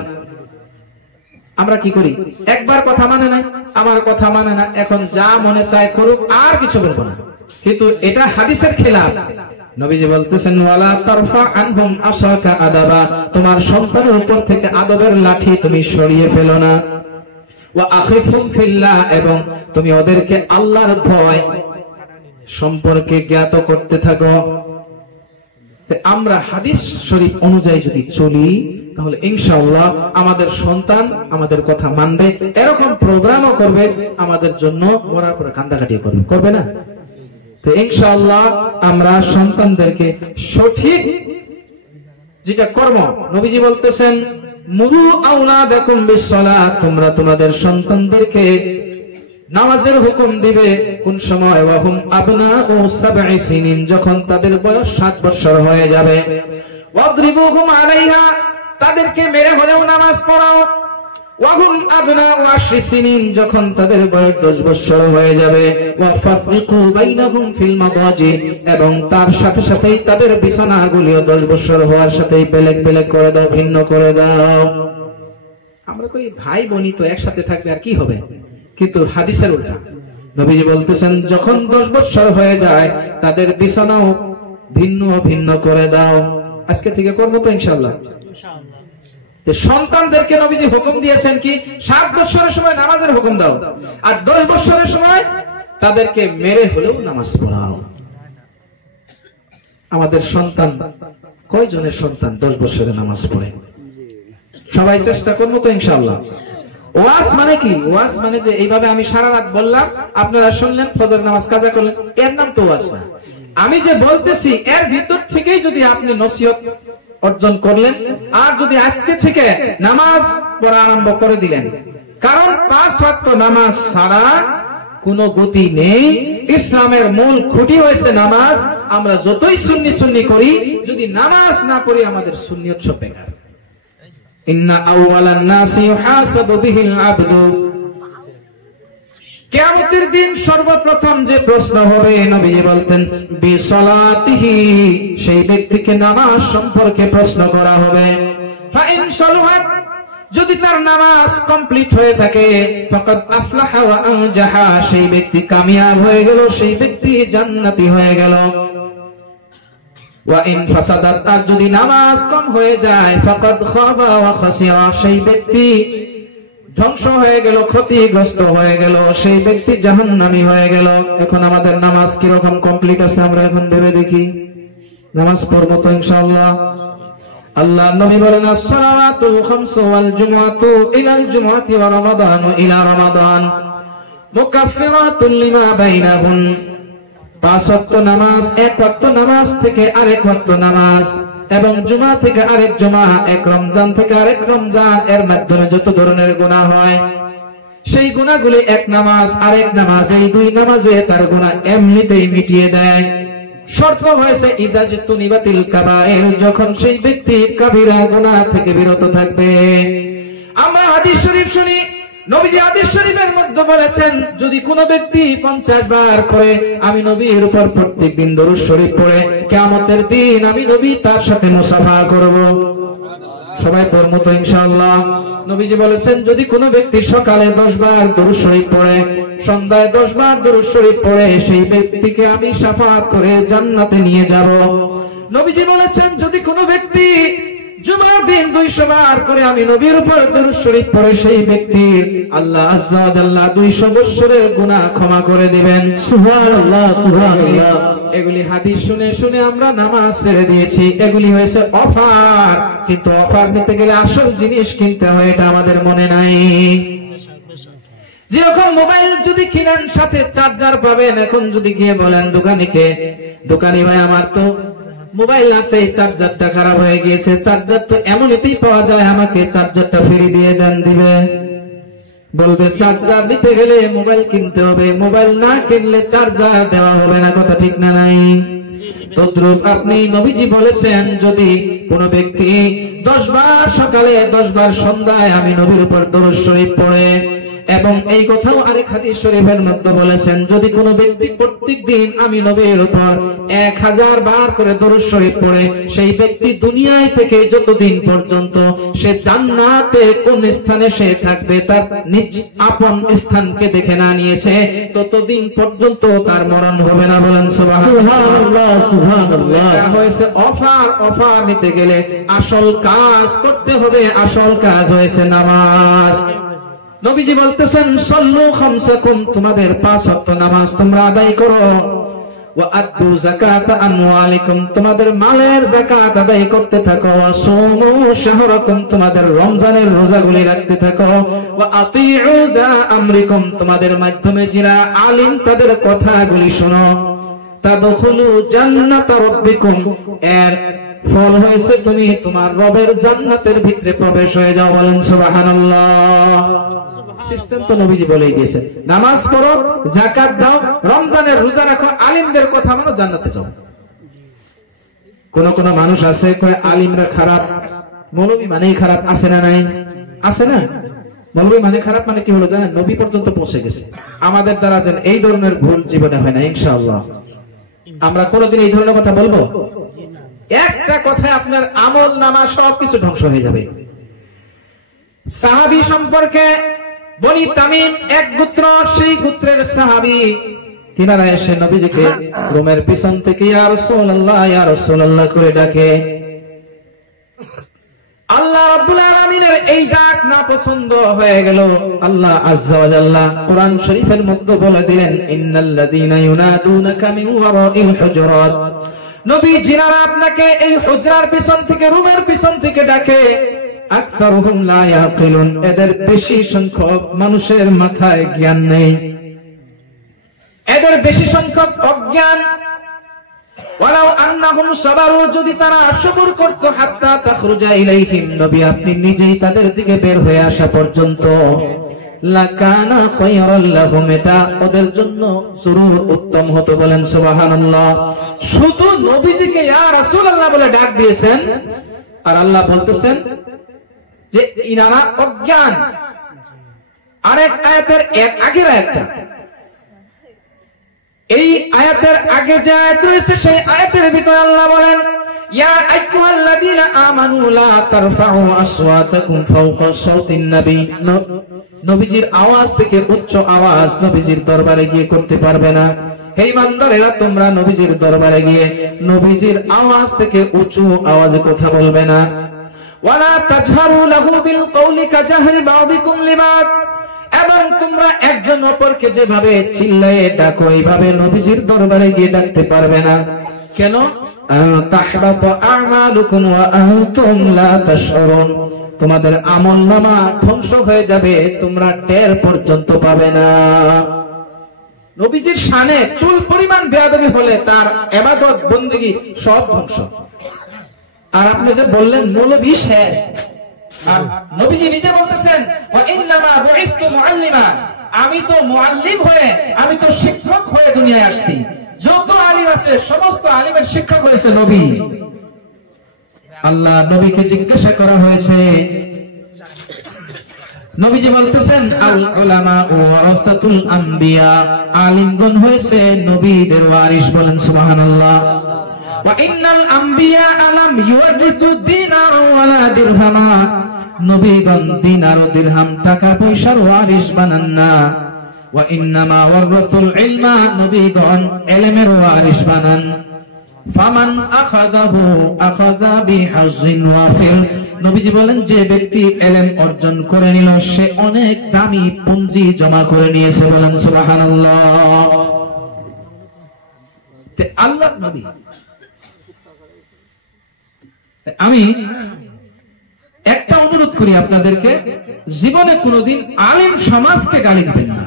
আমরা কি করি? একবার কথা মানে না, আমার কথা মানে না, এখন যা মনে চায় করুক, আর কিছু বলবো না। কিন্তু এটা হাদিসের খেলাফ। নবীজি বলতেছেন ওয়ালা তারফা আনহুম আসাকা আদাবা, তোমার সন্তানের উপর থেকে আদবের লাঠি তুমি সরিয়ে ফেলো না। ওয়া আখিফুম ফিল্লাহ, এবং তুমি ওদেরকে আল্লাহর ভয় সম্পর্কে জ্ঞাত করতে থাকো। আমরা হাদিস শরীফ অনুযায়ী যদি চলি, তাহলে ইনশাআল্লাহ আমাদের সন্তান আমাদের কথা মানবে, এরকম প্রোগ্রামও করবে, আমাদের জন্য মরার পরে কান্দাকাটি করবে না। তো ইনশাআল্লাহ আমরা সন্তানদেরকে সঠিক যেটা কর্ম, নবীজি বলতেছেন মুরু আওলাদাকুম বিসসালাত, তোমরা তোমাদের সন্তানদেরকে নামাজের হুকুম দিবে। কোন সময়? ওয়াহুম আবনাউ সাবঈ সিনিন, যখন তাদের বয়স 7 বছর হয়ে যাবে। ওয়াদরিবুহুম আলাইহা, তাদেরকে মেরে হলেও নামাজ পড়াও। ওয়াহুম আবনাউ 10 সিনিন, যখন তাদের বয়স 10 বছর হয়ে যাবে। ওয়াফারিকু বাইনাহুম ফিল মাদাজি, এবং তার সাথে সাথেই তাদের বিছানাগুলিও 10 বছর হওয়ার সাথেই বেলেগ বেলেগ করে দাও, ভিন্ন করে দাও। আমরা কই ভাই বোনই তো একসাথে থাকবে, আর কি হবে? কিন্তু হাদিসের উল্টা। নবীজি বলতেছেন যখন 10 বছর হয়ে যায়, তাদের বিছানাও ভিন্ন ভিন্ন করে দাও। আজকে থেকে করবো তো ইনশাআল্লাহ। সন্তানদেরকে নবীজি হুকুম দিয়েছেন কি? 7 বছরের সময় নামাজের হুকুম দাও, আর 10 বছরের সময় তাদেরকে মেরে হলেও নামাজ পড়াও। আমাদের সন্তান, কয়জনের সন্তান 10 বছরে নামাজ পড়ে? সবাই চেষ্টা করবো তো ইনশাআল্লাহ। ওয়াজ মানে কি? ওয়াজ মানে যে এইভাবে আমি সারা রাত বললাম, আপনারা শুনলেন, ফজর নামাজ কাজা করলেন, এর নাম তো ওয়াজ না। আমি যে বলতেছি এর ভিতর থেকেই যদি আপনি নসিহত অর্জন করলেন, আর যদি আজকে থেকে নামাজ পড়া আরম্ভ করে দিলেন, কারণ 5 ওয়াক্ত নামাজ ছাড়া কোনো গতি নেই। ইসলামের মূল খুঁটি হয়েছে নামাজ। আমরা যতই সুন্নি সুন্নি করি, যদি নামাজ না পড়ি, আমাদের সুন্নিয়ত সব বেকার। ইন্না আউওয়ালান নাসি ইউহাসাবু বিহিল আবদু, কিয়ামতের দিন সর্বপ্রথম যে প্রশ্ন হবে, নবীজি বলতেন বিসলাতিহি, সেই ব্যক্তিকে নামাজ সম্পর্কে প্রশ্ন করা হবে। ফাইন সালাহাত, যদি তার নামাজ কমপ্লিট হয়ে থাকে, ফাকাদ আফলাহা ওয়া আনজাহা, সেই ব্যক্তি কামিয়াব হয়ে গেল, সেই ব্যক্তি জান্নাতি হয়ে গেল। ওয়া ইন ফাসাদাত, আর যদি নামাজ কম হয়ে যায়, ফাকাদ খাবা ওয়া খাসিরা, সেই ব্যক্তি ধ্বংস হয়ে গেল, ক্ষতিগ্রস্ত হয়ে গেল, সেই ব্যক্তি জাহান্নামী হয়ে গেল। এখন আমাদের নামাজ কিরকম কমপ্লিট আছে আমরা এখন ভেবে দেখি। নামাজ পড়বো তো ইনশাআল্লাহ। আল্লাহ নবী বলেন as-salawatul khamsu wal jumu'atu ila al-jumu'ati wa ramadanu ila ramadan mukaffiratun lima bainahun, 5 ওয়াক্ত নামাজ, 1 ওয়াক্ত নামাজ থেকে আরেক ওয়াক্ত নামাজ, এবং জুমা থেকে আরেক জুমা, এক রমজান থেকে আরেক রমজান, এর মাধ্যমে যত ধরনের গুনাহ হয়, সেই গুনাহগুলি এক নামাজ আরেক নামাজ, এই 2 নামাজে তার গুনাহ এমনিতেই মিটিয়ে দেয়। শর্ত হয়েছে ইদা জিতুনিবাতিল কাবায়ের, যখন সেই ব্যক্তি কাবিরা গুনাহ থেকে বিরত থাকবে। আমরা হাদিস শরীফ শুনি, নবীজি হাদিস শরীফের মধ্যে বলেছেন, যদি কোনো ব্যক্তি 50 বার করে আমি নবীর উপর প্রত্যেকদিন দরুদ শরীফ পড়ে, কিয়ামতের দিন আমি নবী তার সাথে মুসাফা করব। সবাই পড়ব তো ইনশাআল্লাহ। নবীজি বলেছেন, যদি কোনো ব্যক্তি সকালে 10 বার দরুদ শরীফ পড়ে, সন্ধ্যায় 10 বার দরুদ শরীফ পড়ে, সেই ব্যক্তিকে আমি শাফাআত করে জান্নাতে নিয়ে যাব। নবীজি বলেছেন, যদি কোনো ব্যক্তি জুমার দিন 200 বার করে আমি নবীর উপর দরুদ শরীফ পড়ে সেই ব্যক্তির আল্লাহ আজ্জা ওয়া জাল্লা 200 বছরের গুনাহ ক্ষমা করে দিবেন। সুবহানাল্লাহ সুবহানাল্লাহ। এগুলি হাদিস শুনে শুনে আমরা নামাজ ছেড়ে দিয়েছি। এগুলি হয়েছে অফার, কিন্তু অফার নিতে গেলে আসল জিনিস কিনতে হয়, এটা আমাদের মনে নাই। যেরকম মোবাইল যদি কিনেন সাথে চার্জার পাবেন, এখন যদি গিয়ে বলেন দোকানিকে, দোকানি ভাই আমার তো মোবাইল আছে, চার্জারটা খারাপ হয়ে গিয়েছে, চার্জার তো এমনিতেই পাওয়া যায়, আমাকে চার্জারটা ফিরিয়ে দিয়ে দেন, দিবে? বলবে চার্জার নিতে গেলে মোবাইল কিনতে হবে, মোবাইল না কিনলে চার্জার দেওয়া হবে না। কথা ঠিক না নাই? তদ্রূপ আপনি নবীজি বলেছেন, যদি কোন ব্যক্তি 10 বার সকালে 10 বার সন্ধ্যায় আমি নবীর উপর দরুদ শরীফ পড়ে, এবং এই কথাও আরেক হাদিস শরীফের মধ্যে বলেছেন, যদি কোনো ব্যক্তি প্রত্যেকদিন আমি নবীর উপর 1000 বার করে দরুদ শরীফ পড়ে, সেই ব্যক্তি দুনিয়ায় থেকে যতদিন পর্যন্ত সে জান্নাতে কোন স্থানে সে থাকবে তার নিজ আপন স্থানকে দেখে না নিয়েছে, ততদিন পর্যন্ত তার মরণ হবে না। বলেন সুবহানাল্লাহ সুবহানাল্লাহ। এটা হয়েছে অফার। অফার নিতে গেলে আসল কাজ করতে হবে, আসল কাজ হয়েছে নামাজ। নবীজি বলতেছেন সল্লু খামসাকুম, তোমাদের 5 ওয়াক্ত নামাজ তোমরা আদায় করো, ওয়া আদ্দু যাকাতা আমওয়ালিকুম, তোমাদের মালের যাকাত আদায় করতে থাকো, ওয়া সুমু শাহরাকুম, তোমাদের রমজানের রোজাগুলি রাখতে থাকো, ওয়া আতিউ দা আমরিকুম, তোমাদের মাধ্যমে যারা আলিম তাদের কথাগুলি শোনো, তাদখুলু জান্নাতা রাব্বিকুম, এর ফল হয়েছে তুমি তোমার রবের জান্নাতের ভিতরে প্রবেশ হয়ে যাও। বলেন সুবহানাল্লাহ। সিস্টেম তো নবীজি বলেই দিয়েছেন, নামাজ পড়ো, যাকাত দাও, রমজানের রোজা রাখো, আলিমদের কথা মানো, জান্নাতে যাও। কোন মানুষ আছে কয় আলিমরা খারাপ, মৌলবী মানেই খারাপ, আছে না নাই? আছে না? মৌলবী মানে খারাপ মানে কি হলো জানেন? নবী পর্যন্ত পৌঁছে গেছে। আমাদের দ্বারা যেন এই ধরনের ভুল জীবনে হয় না ইনশাআল্লাহ। আমরা কোনোদিন এই ধরনের কথা বলবো? একটা কথায় আপনার আমল নামা সবকিছু ধ্বংস হয়ে যাবে। সাহাবী সম্পর্কে বনি তামিম এক গোত্র, সেই গোত্রের সাহাবী তিনারা এসে নবীজিকে রুমের পিছন থেকে ইয়া রাসূলুল্লাহ ইয়া রাসূলুল্লাহ করে ডাকে। আল্লাহ রাব্বুল আলামিনের এই ডাক না পছন্দ হয়ে গেল। আল্লাহ আযজা ওয়া জাল্লা কোরআন শরীফের মধ্যে বলে দিলেন, ইন্নাল্লাযীনা ইউনাদুনাকা মিন ওয়ারাইল হুজুরাত, নবী যিনারা আপনাকে এই হুজরার পিছন থেকে, রুমের পিছন থেকে ডাকে, আকসারুহুম লা ইয়াকিলুন, এদের বেশি সংখ্যক মানুষের মাথায় জ্ঞান নেই, এদের বেশি সংখ্যক অজ্ঞান। ওয়ালাউ আন্নাহুম সাবারু, যদি তারা সবর করত, হাত্তা তাখরুজা ইলাইহিম, নবী আপনি নিজেই তাদের দিকে বের হয়ে আসা পর্যন্ত, লাকানা খায়রাল লাহুম, এটা ওদের জন্য জরুর উত্তম হতো। বলেন সুবহানাল্লাহ। শুধু নবীজিকে ইয়া রাসূলুল্লাহ বলে ডাক দিয়েছেন, আর আল্লাহ বলতেছেন যে ইনারা অজ্ঞান। আরেক আয়াতের আগের আয়াতটা, এই আয়াতের আগে যে আয়াত রয়েছে সেই আয়াতের ভিতরে আল্লাহ বলেন, ইয়া আইয়ুহাল্লাযীনা আমানু লা তারফাউ আসওয়াতাকুম ফাওকা সাওতিন নবী, নবীজির আওয়াজ থেকে উচ্চ আওয়াজ নবীজির দরবারে গিয়ে করতে পারবে না। হে ইমানদারেরা, তোমরা নবীজির দরবারে গিয়ে নবীজির আওয়াজ থেকে উঁচু আওয়াজে কথা বলবে না। ওয়ালা তাজহারু লাহু বিল কওলি কাজাহরি বাযিকুম লিবাদ, এবং তোমরা একজন অপরকে যেভাবে চিল্লায়ে ডাকো এইভাবে নবীজির দরবারে গিয়ে ডাকতে পারবে না। কেন? তাহবাতু আমালুকুম ওয়া আনতুম লা তাশউরুন, তোমাদের আমলনামা ধ্বংস হয়ে যাবে, তোমরা টের পর্যন্ত পাবে না। নবীজির শানে চুল পরিমাণ বেয়াদবি হলে তার ইবাদত বندگی সব ধ্বংস। আর আপনি যে বললেন মৌলবী শেষ, আর নবীজি নিজে বলতেছেন ওয়া ইন্নামা বুইস্তু মুআল্লিমা, আমি তো মুআল্লিম হয়ে, আমি তো শিক্ষক হয়ে দুনিয়ায় আসছি। যত আলিম আছে সমস্ত আলিমের শিক্ষক হয়েছে নবী। আল্লাহ নবীকে জিজ্ঞাসা করা হয়েছে, নবীজি বলতেছেন আল উলামা ওয়ারাসাতুল আম্বিয়া, আলিমগণ হয়েছে নবীদের ওয়ারিস। বলেন সুবহানাল্লাহ। ওয়া ইন্নাল আম্বিয়া আলাম ইউরিসু দিনার ওয়ালা দিরহামা, নবীগণ দিনার ও দিরহাম টাকা পয়সার ওয়ারিস বানান না। ওয়া ইন্নামা ওয়ারাসাতুল ইলমা, নবীগণ ইলমের ওয়ারিস বানান। ফামান আখাযাহু আখাযা বিহাজ্জিন ওয়াফির। নবীজি বলেন যে ব্যক্তি ইলম অর্জন করে নিল সে অনেক দামি পুঁজি জমা করে নিয়েছে। বলেন সুবহানাল্লাহ। তে আল্লাহর নবী, আমি একটা অনুরোধ করি আপনাদেরকে, জীবনে কোনোদিন আলিম সমাজকে গালি দিবেন না।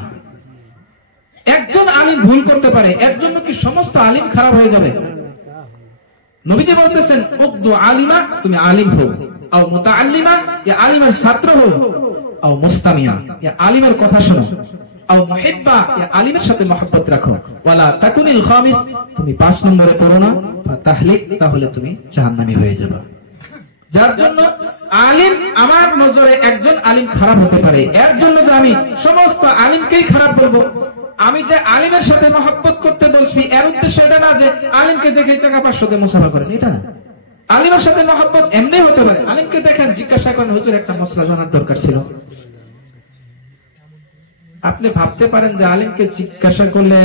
একজন আলিম ভুল করতে পারে, এর জন্য কি সমস্ত আলিম খারাপ হয়ে যাবে? নবীজি বলতেছেন উকদু আলিমা, তুমি আলিম হও, আও মুতাআল্লিমা, ইয়া আলিমের ছাত্র হও, আও মুস্তামিয়া, ইয়া আলিমের কথা শোনো, আও মুহিব্বা, ইয়া আলিমের সাথে মহব্বত রাখো, ওয়ালা তাকুনিল খামিস, তুমি 5 নম্বরে পড়ো না, ফাতাহলিক, তাহলে তুমি জাহান্নামী হয়ে যাবে। যার জন্য আলিম, আমার নজরে একজন আলিম খারাপ হতে পারে, এর জন্য যে আমি সমস্ত আলিমকেই খারাপ বলবো। আমি যে আলিমের সাথে মহব্বত করতে বলছি এর উদ্দেশ্য এটা না যে আলিমকে দেখে টাকা 500 দিয়ে মুসাফা করেন, এটা না। আলিমের সাথে মহব্বত এমনি হতে পারে, আলিমকে দেখেন, জিজ্ঞাসা করেন হুজুর একটা মশলা জানার দরকার ছিল। আপনি ভাবতে পারেন যে আলিমকে জিজ্ঞাসা করলে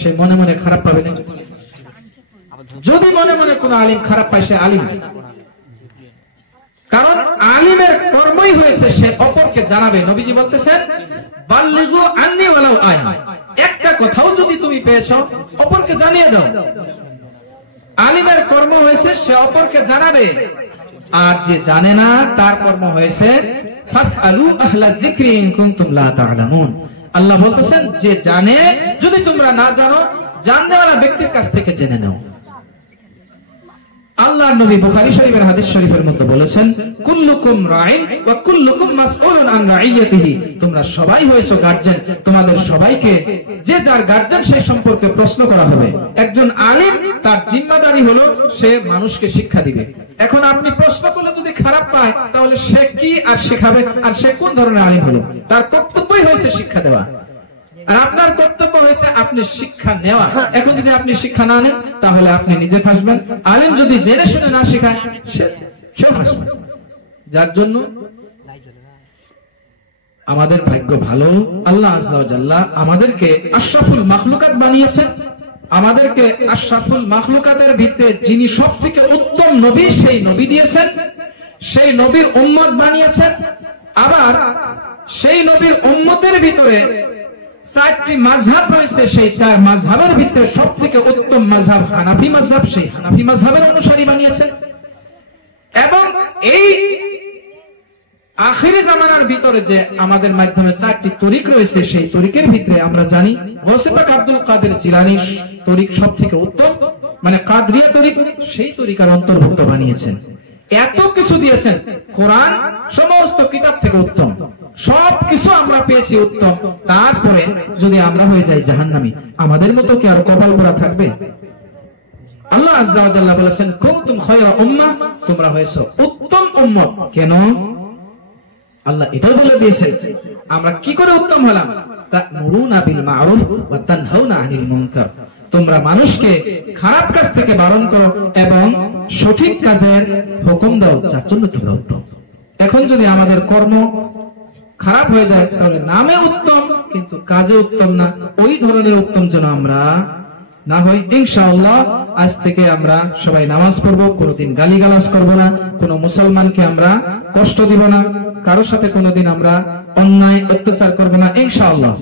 সে মনে মনে খারাপ পাবে না। যদি মনে মনে কোনো আলিম খারাপ পায় সে আলিম, কারণ আলিমের কর্মই হয়েছে সে অপরকে জানাবে। নবীজি বলতেছেন বাল্লিগু আন্নি ওয়ালাউ আয়া, একটা কথাও যদি তুমি পেয়েছো অপরকে জানিয়ে দাও। আলিমের কর্ম হয়েছে সে অপরকে জানাবে, আর যে জানে না তার কর্ম হয়েছে ফাসআলু আহলা যিকরি ইন কুনতুম লা তা'লামুন। আল্লাহ বলতেছেন যে জানে, যদি তোমরা না জানো জাননেওয়ালা ব্যক্তির কাছ থেকে জেনে নাও। আল্লাহর নবী বুখারী শরীফের হাদিস শরীফের মধ্যে বলেছেন কুল্লুকুম রাইন ওয়া কুল্লুকুম মাসউলুন আন রাইয়াতিহি, তোমরা সবাই হয়েছো গার্জিয়ান, তোমাদের সবাইকে যে যার গার্জিয়ান সেই সম্পর্কে প্রশ্ন করা হবে। একজন আলিম তার জিম্মাদারি হলো সে মানুষকে শিক্ষা দিবে। এখন আপনি প্রশ্ন করলে যদি খারাপ পায় তাহলে সে কি আর শেখাবে, আর সে কোন ধরনের আলিম হলো? তার কর্তব্যই হয়েছে শিক্ষা দেওয়া, আর আপনার কর্তব্য হয়েছে আপনি শিক্ষা নেওয়া। এখন যদি আপনি শিক্ষা না নেন তাহলে আপনি নিজে ফাঁসবেন, আলিম যদি জেনে শুনে না শেখায় সেও ফাঁসবে। যার জন্য আমাদের ভাগ্য ভালো, আল্লাহ আযজা ওয়া জাল্লা আমাদেরকে আশরাফুল মাখলুকাত বানিয়েছেন। আমাদেরকে আশরাফুল মাখলুকাতের ভিতরে যিনি সবথেকে উত্তম নবী সেই নবী দিয়েছেন, সেই নবীর উম্মত বানিয়েছেন। আবার সেই নবীর উম্মতের ভিতরে 4টি মাযহাব রয়েছে, সেই 4 মাযহাবের ভিতরে সবথেকে উত্তম মাযহাব হানাফি মাযহাব, সেই হানাফি মাযহাবের অনুসারী বানিয়েছেন। এবং এই আখিরি জামানার ভিতরে যে আমাদের মাধ্যমে 4টি তরিক রয়েছে, সেই তরিকের ভিতরে আমরা জানি গৌসে পাক আব্দুল কাদের জিলানীর তরিক সবথেকে উত্তম, মানে কাদরিয়া তরিক, সেই তরিকার অন্তর্ভুক্ত বানিয়েছেন। এত কিছু দিয়েছেন, কোরআন সমস্ত কিতাব থেকে উত্তম, সবকিছু আমরা পেয়েছি উত্তম। তারপরে যদি আমরা হয়ে যাই জাহান্নামী, আমাদের মতো কি আর কপাল পোড়া থাকবে? আল্লাহ আযজা ওয়া জাল্লা বলেছেন কুনতুম খায়রা উম্মাহ, তোমরা হয়েছো উত্তম উম্মত। কেন? আল্লাহ এটাও বলে দিয়েছেন আমরা কি করে উত্তম হলাম, তা'মুরুনা বিল মা'রুফ ওয়া তানহাউনা আনিল মুনকার, তোমরা মানুষকে খারাপ কাজ থেকে বারণ করো এবং সঠিক কাজের হুকুম দাও, যার জন্য তোমরা উত্তম। এখন যদি আমাদের কর্ম খারাপ হয়ে যায় তাহলে নামে উত্তম কিন্তু কাজে উত্তম না, ওই ধরনের উত্তম যেন আমরা না হই। ইনশাআল্লাহ আজ থেকে আমরা সবাই নামাজ পড়বো, কোনোদিন গালিগালাজ করব না, কোনো মুসলমানকে আমরা কষ্ট দিব না, কারোর সাথে কোনোদিন আমরা অন্যায় অত্যাচার করব না। ইনশাআল্লাহ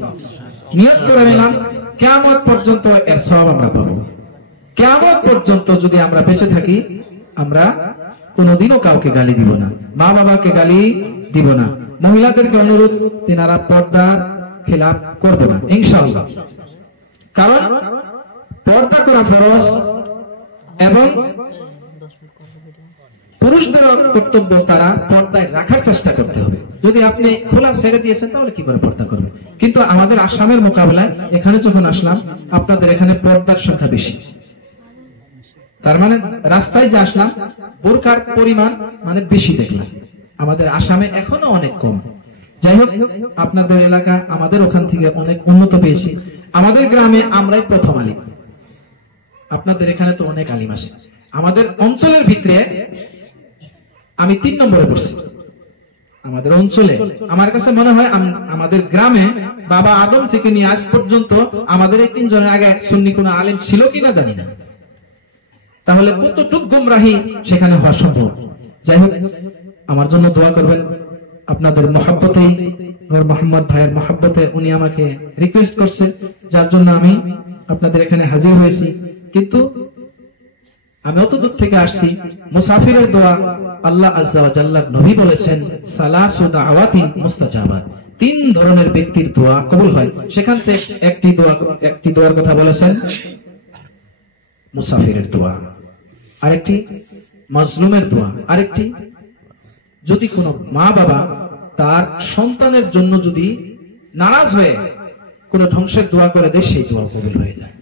নিয়ত করে নিলাম কিয়ামত পর্যন্ত এর সওয়াব আমরা পাবো। কিয়ামত পর্যন্ত যদি আমরা বেঁচে থাকি আমরা কোনোদিনও কাউকে গালি দিব না, মা বাবাকে গালি দিব না, মহিলাদেরকে অনুরোধ তিনারা পর্দা খেলাফ করবে না ইনশাআল্লাহ। কারণ পর্দা করা ফরজ এবং পুরুষদের কর্তব্য তারা পর্দায় রাখার চেষ্টা করতে হবে। যদি আপনি খোলা ছেড়ে দিয়েছেন তাহলে কি করে পর্দা করবে? কিন্তু আমাদের আসামের মোকাবেলায় এখানে যখন আসলাম আপনাদের এখানে পর্দার সংখ্যা বেশি, তার মানে রাস্তায় যে আসলাম বোরকার পরিমাণ মানে বেশি দেখলাম। আমাদের আসামে এখনো অনেক কম। যাই হোক, আপনাদের এলাকা আমাদের ওখান থেকে অনেক উন্নত পেয়েছি। আমাদের গ্রামে আমরাই প্রথম আলিম, আপনাদের এখানে তো অনেক আলিম আছে। আমাদের অঞ্চলের ভিতরে আমি 3 নম্বরে পড়ছি। আমাদের অঞ্চলে আমার কাছে মনে হয় আমাদের গ্রামে বাবা আদম থেকে নিয়ে আজ পর্যন্ত আমাদের এই 3 জনের আগে সুন্নি কোন আলেম ছিল কিনা জানি না। তাহলে কতটুক গুমরাহি সেখানে হওয়া সম্ভব। যাই হোক, আমার জন্য দোয়া করবেন। আপনাদের মহব্বতেই, নূর মোহাম্মদ ভাইয়ের মহব্বতে উনি আমাকে রিকোয়েস্ট করছে, যার জন্য আমি আপনাদের এখানে হাজির হয়েছি। কিন্তু আমি অত দূর থেকে আসছি। মুসাফিরের দোয়া আল্লাহ আজ্জা ওয়া জাল্লার নবী বলেছেন সালাসু দাওয়াতিন মুস্তাজাবাত, 3 ধরনের ব্যক্তির দোয়া কবুল হয়। সেখান থেকে একটি দোয়ার কথা বলেছেন মুসাফিরের দোয়া, আরেকটি মাজলুমের দোয়া, আরেকটি যদি কোনো মা বাবা তার সন্তানের জন্য যদি নারাজ হয়ে কোনো ধ্বংসের দোয়া করে দেয়, সেই দোয়া কবুল হয়ে যায়।